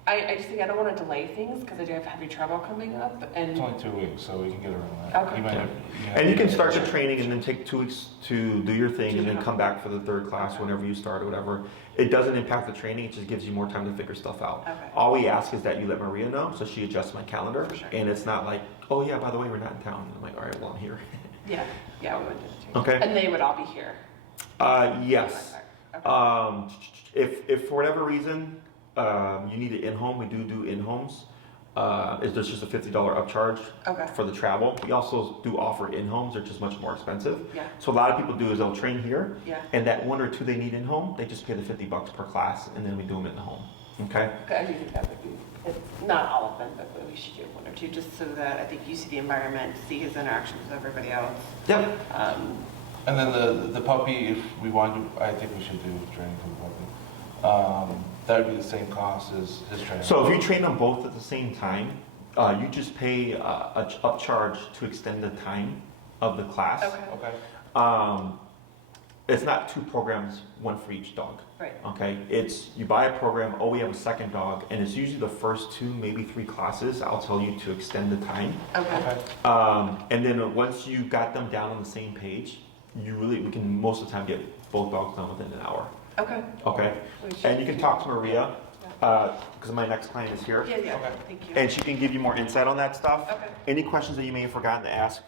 I just think I don't want to delay things because I do have heavy trouble coming up It's and, only 2 weeks, so we can get around that. Okay. You might Yeah. have- And you can start the Sure. training and then take 2 weeks to do your thing and then come back for the third class whenever you start or whatever. It doesn't impact the training, it just gives you more time to figure stuff out. Okay. All we ask is that you let Maria know so she adjusts my calendar. For sure. And it's not like, oh yeah, by the way, we're not in town. And I'm like, all right, well, I'm here. yeah, we would do it too. Okay. And they would all be here. Yes. Okay. If for whatever reason you need it in-home, we do in-homes. There's just a $50 upcharge Okay. for the travel. We also do offer in-homes, which is much more expensive. Yeah. So a lot of people do is they'll train here, Yeah. and that 1 or 2 they need in-home, they just pay the $50 per class, and then we do them in the home. Okay? I do think that would be, it's not all of them, but we should do 1 or 2 just so that I think you see the environment, see his interactions with everybody else. Yep. And then the puppy, if we want to, I think we should do training for the puppy. That would be the same cost as his training. So if you train them both at the same time, you just pay a upcharge to extend the time of the class. Okay. Okay. It's not 2 programs, 1 for each dog. Right. Okay, it's you buy a program, oh we have a second dog, and it's usually the first 2, maybe 3 classes, I'll tell you to extend the time. Okay. Okay. And then once you got them down on the same page, we can most of the time get both dogs done within an hour. Okay. Okay, We should- and you can talk to Maria, because my next client is here, Yeah, Okay. thank you. and she can give you more insight on that stuff. Okay. Any questions that you may have forgotten to ask,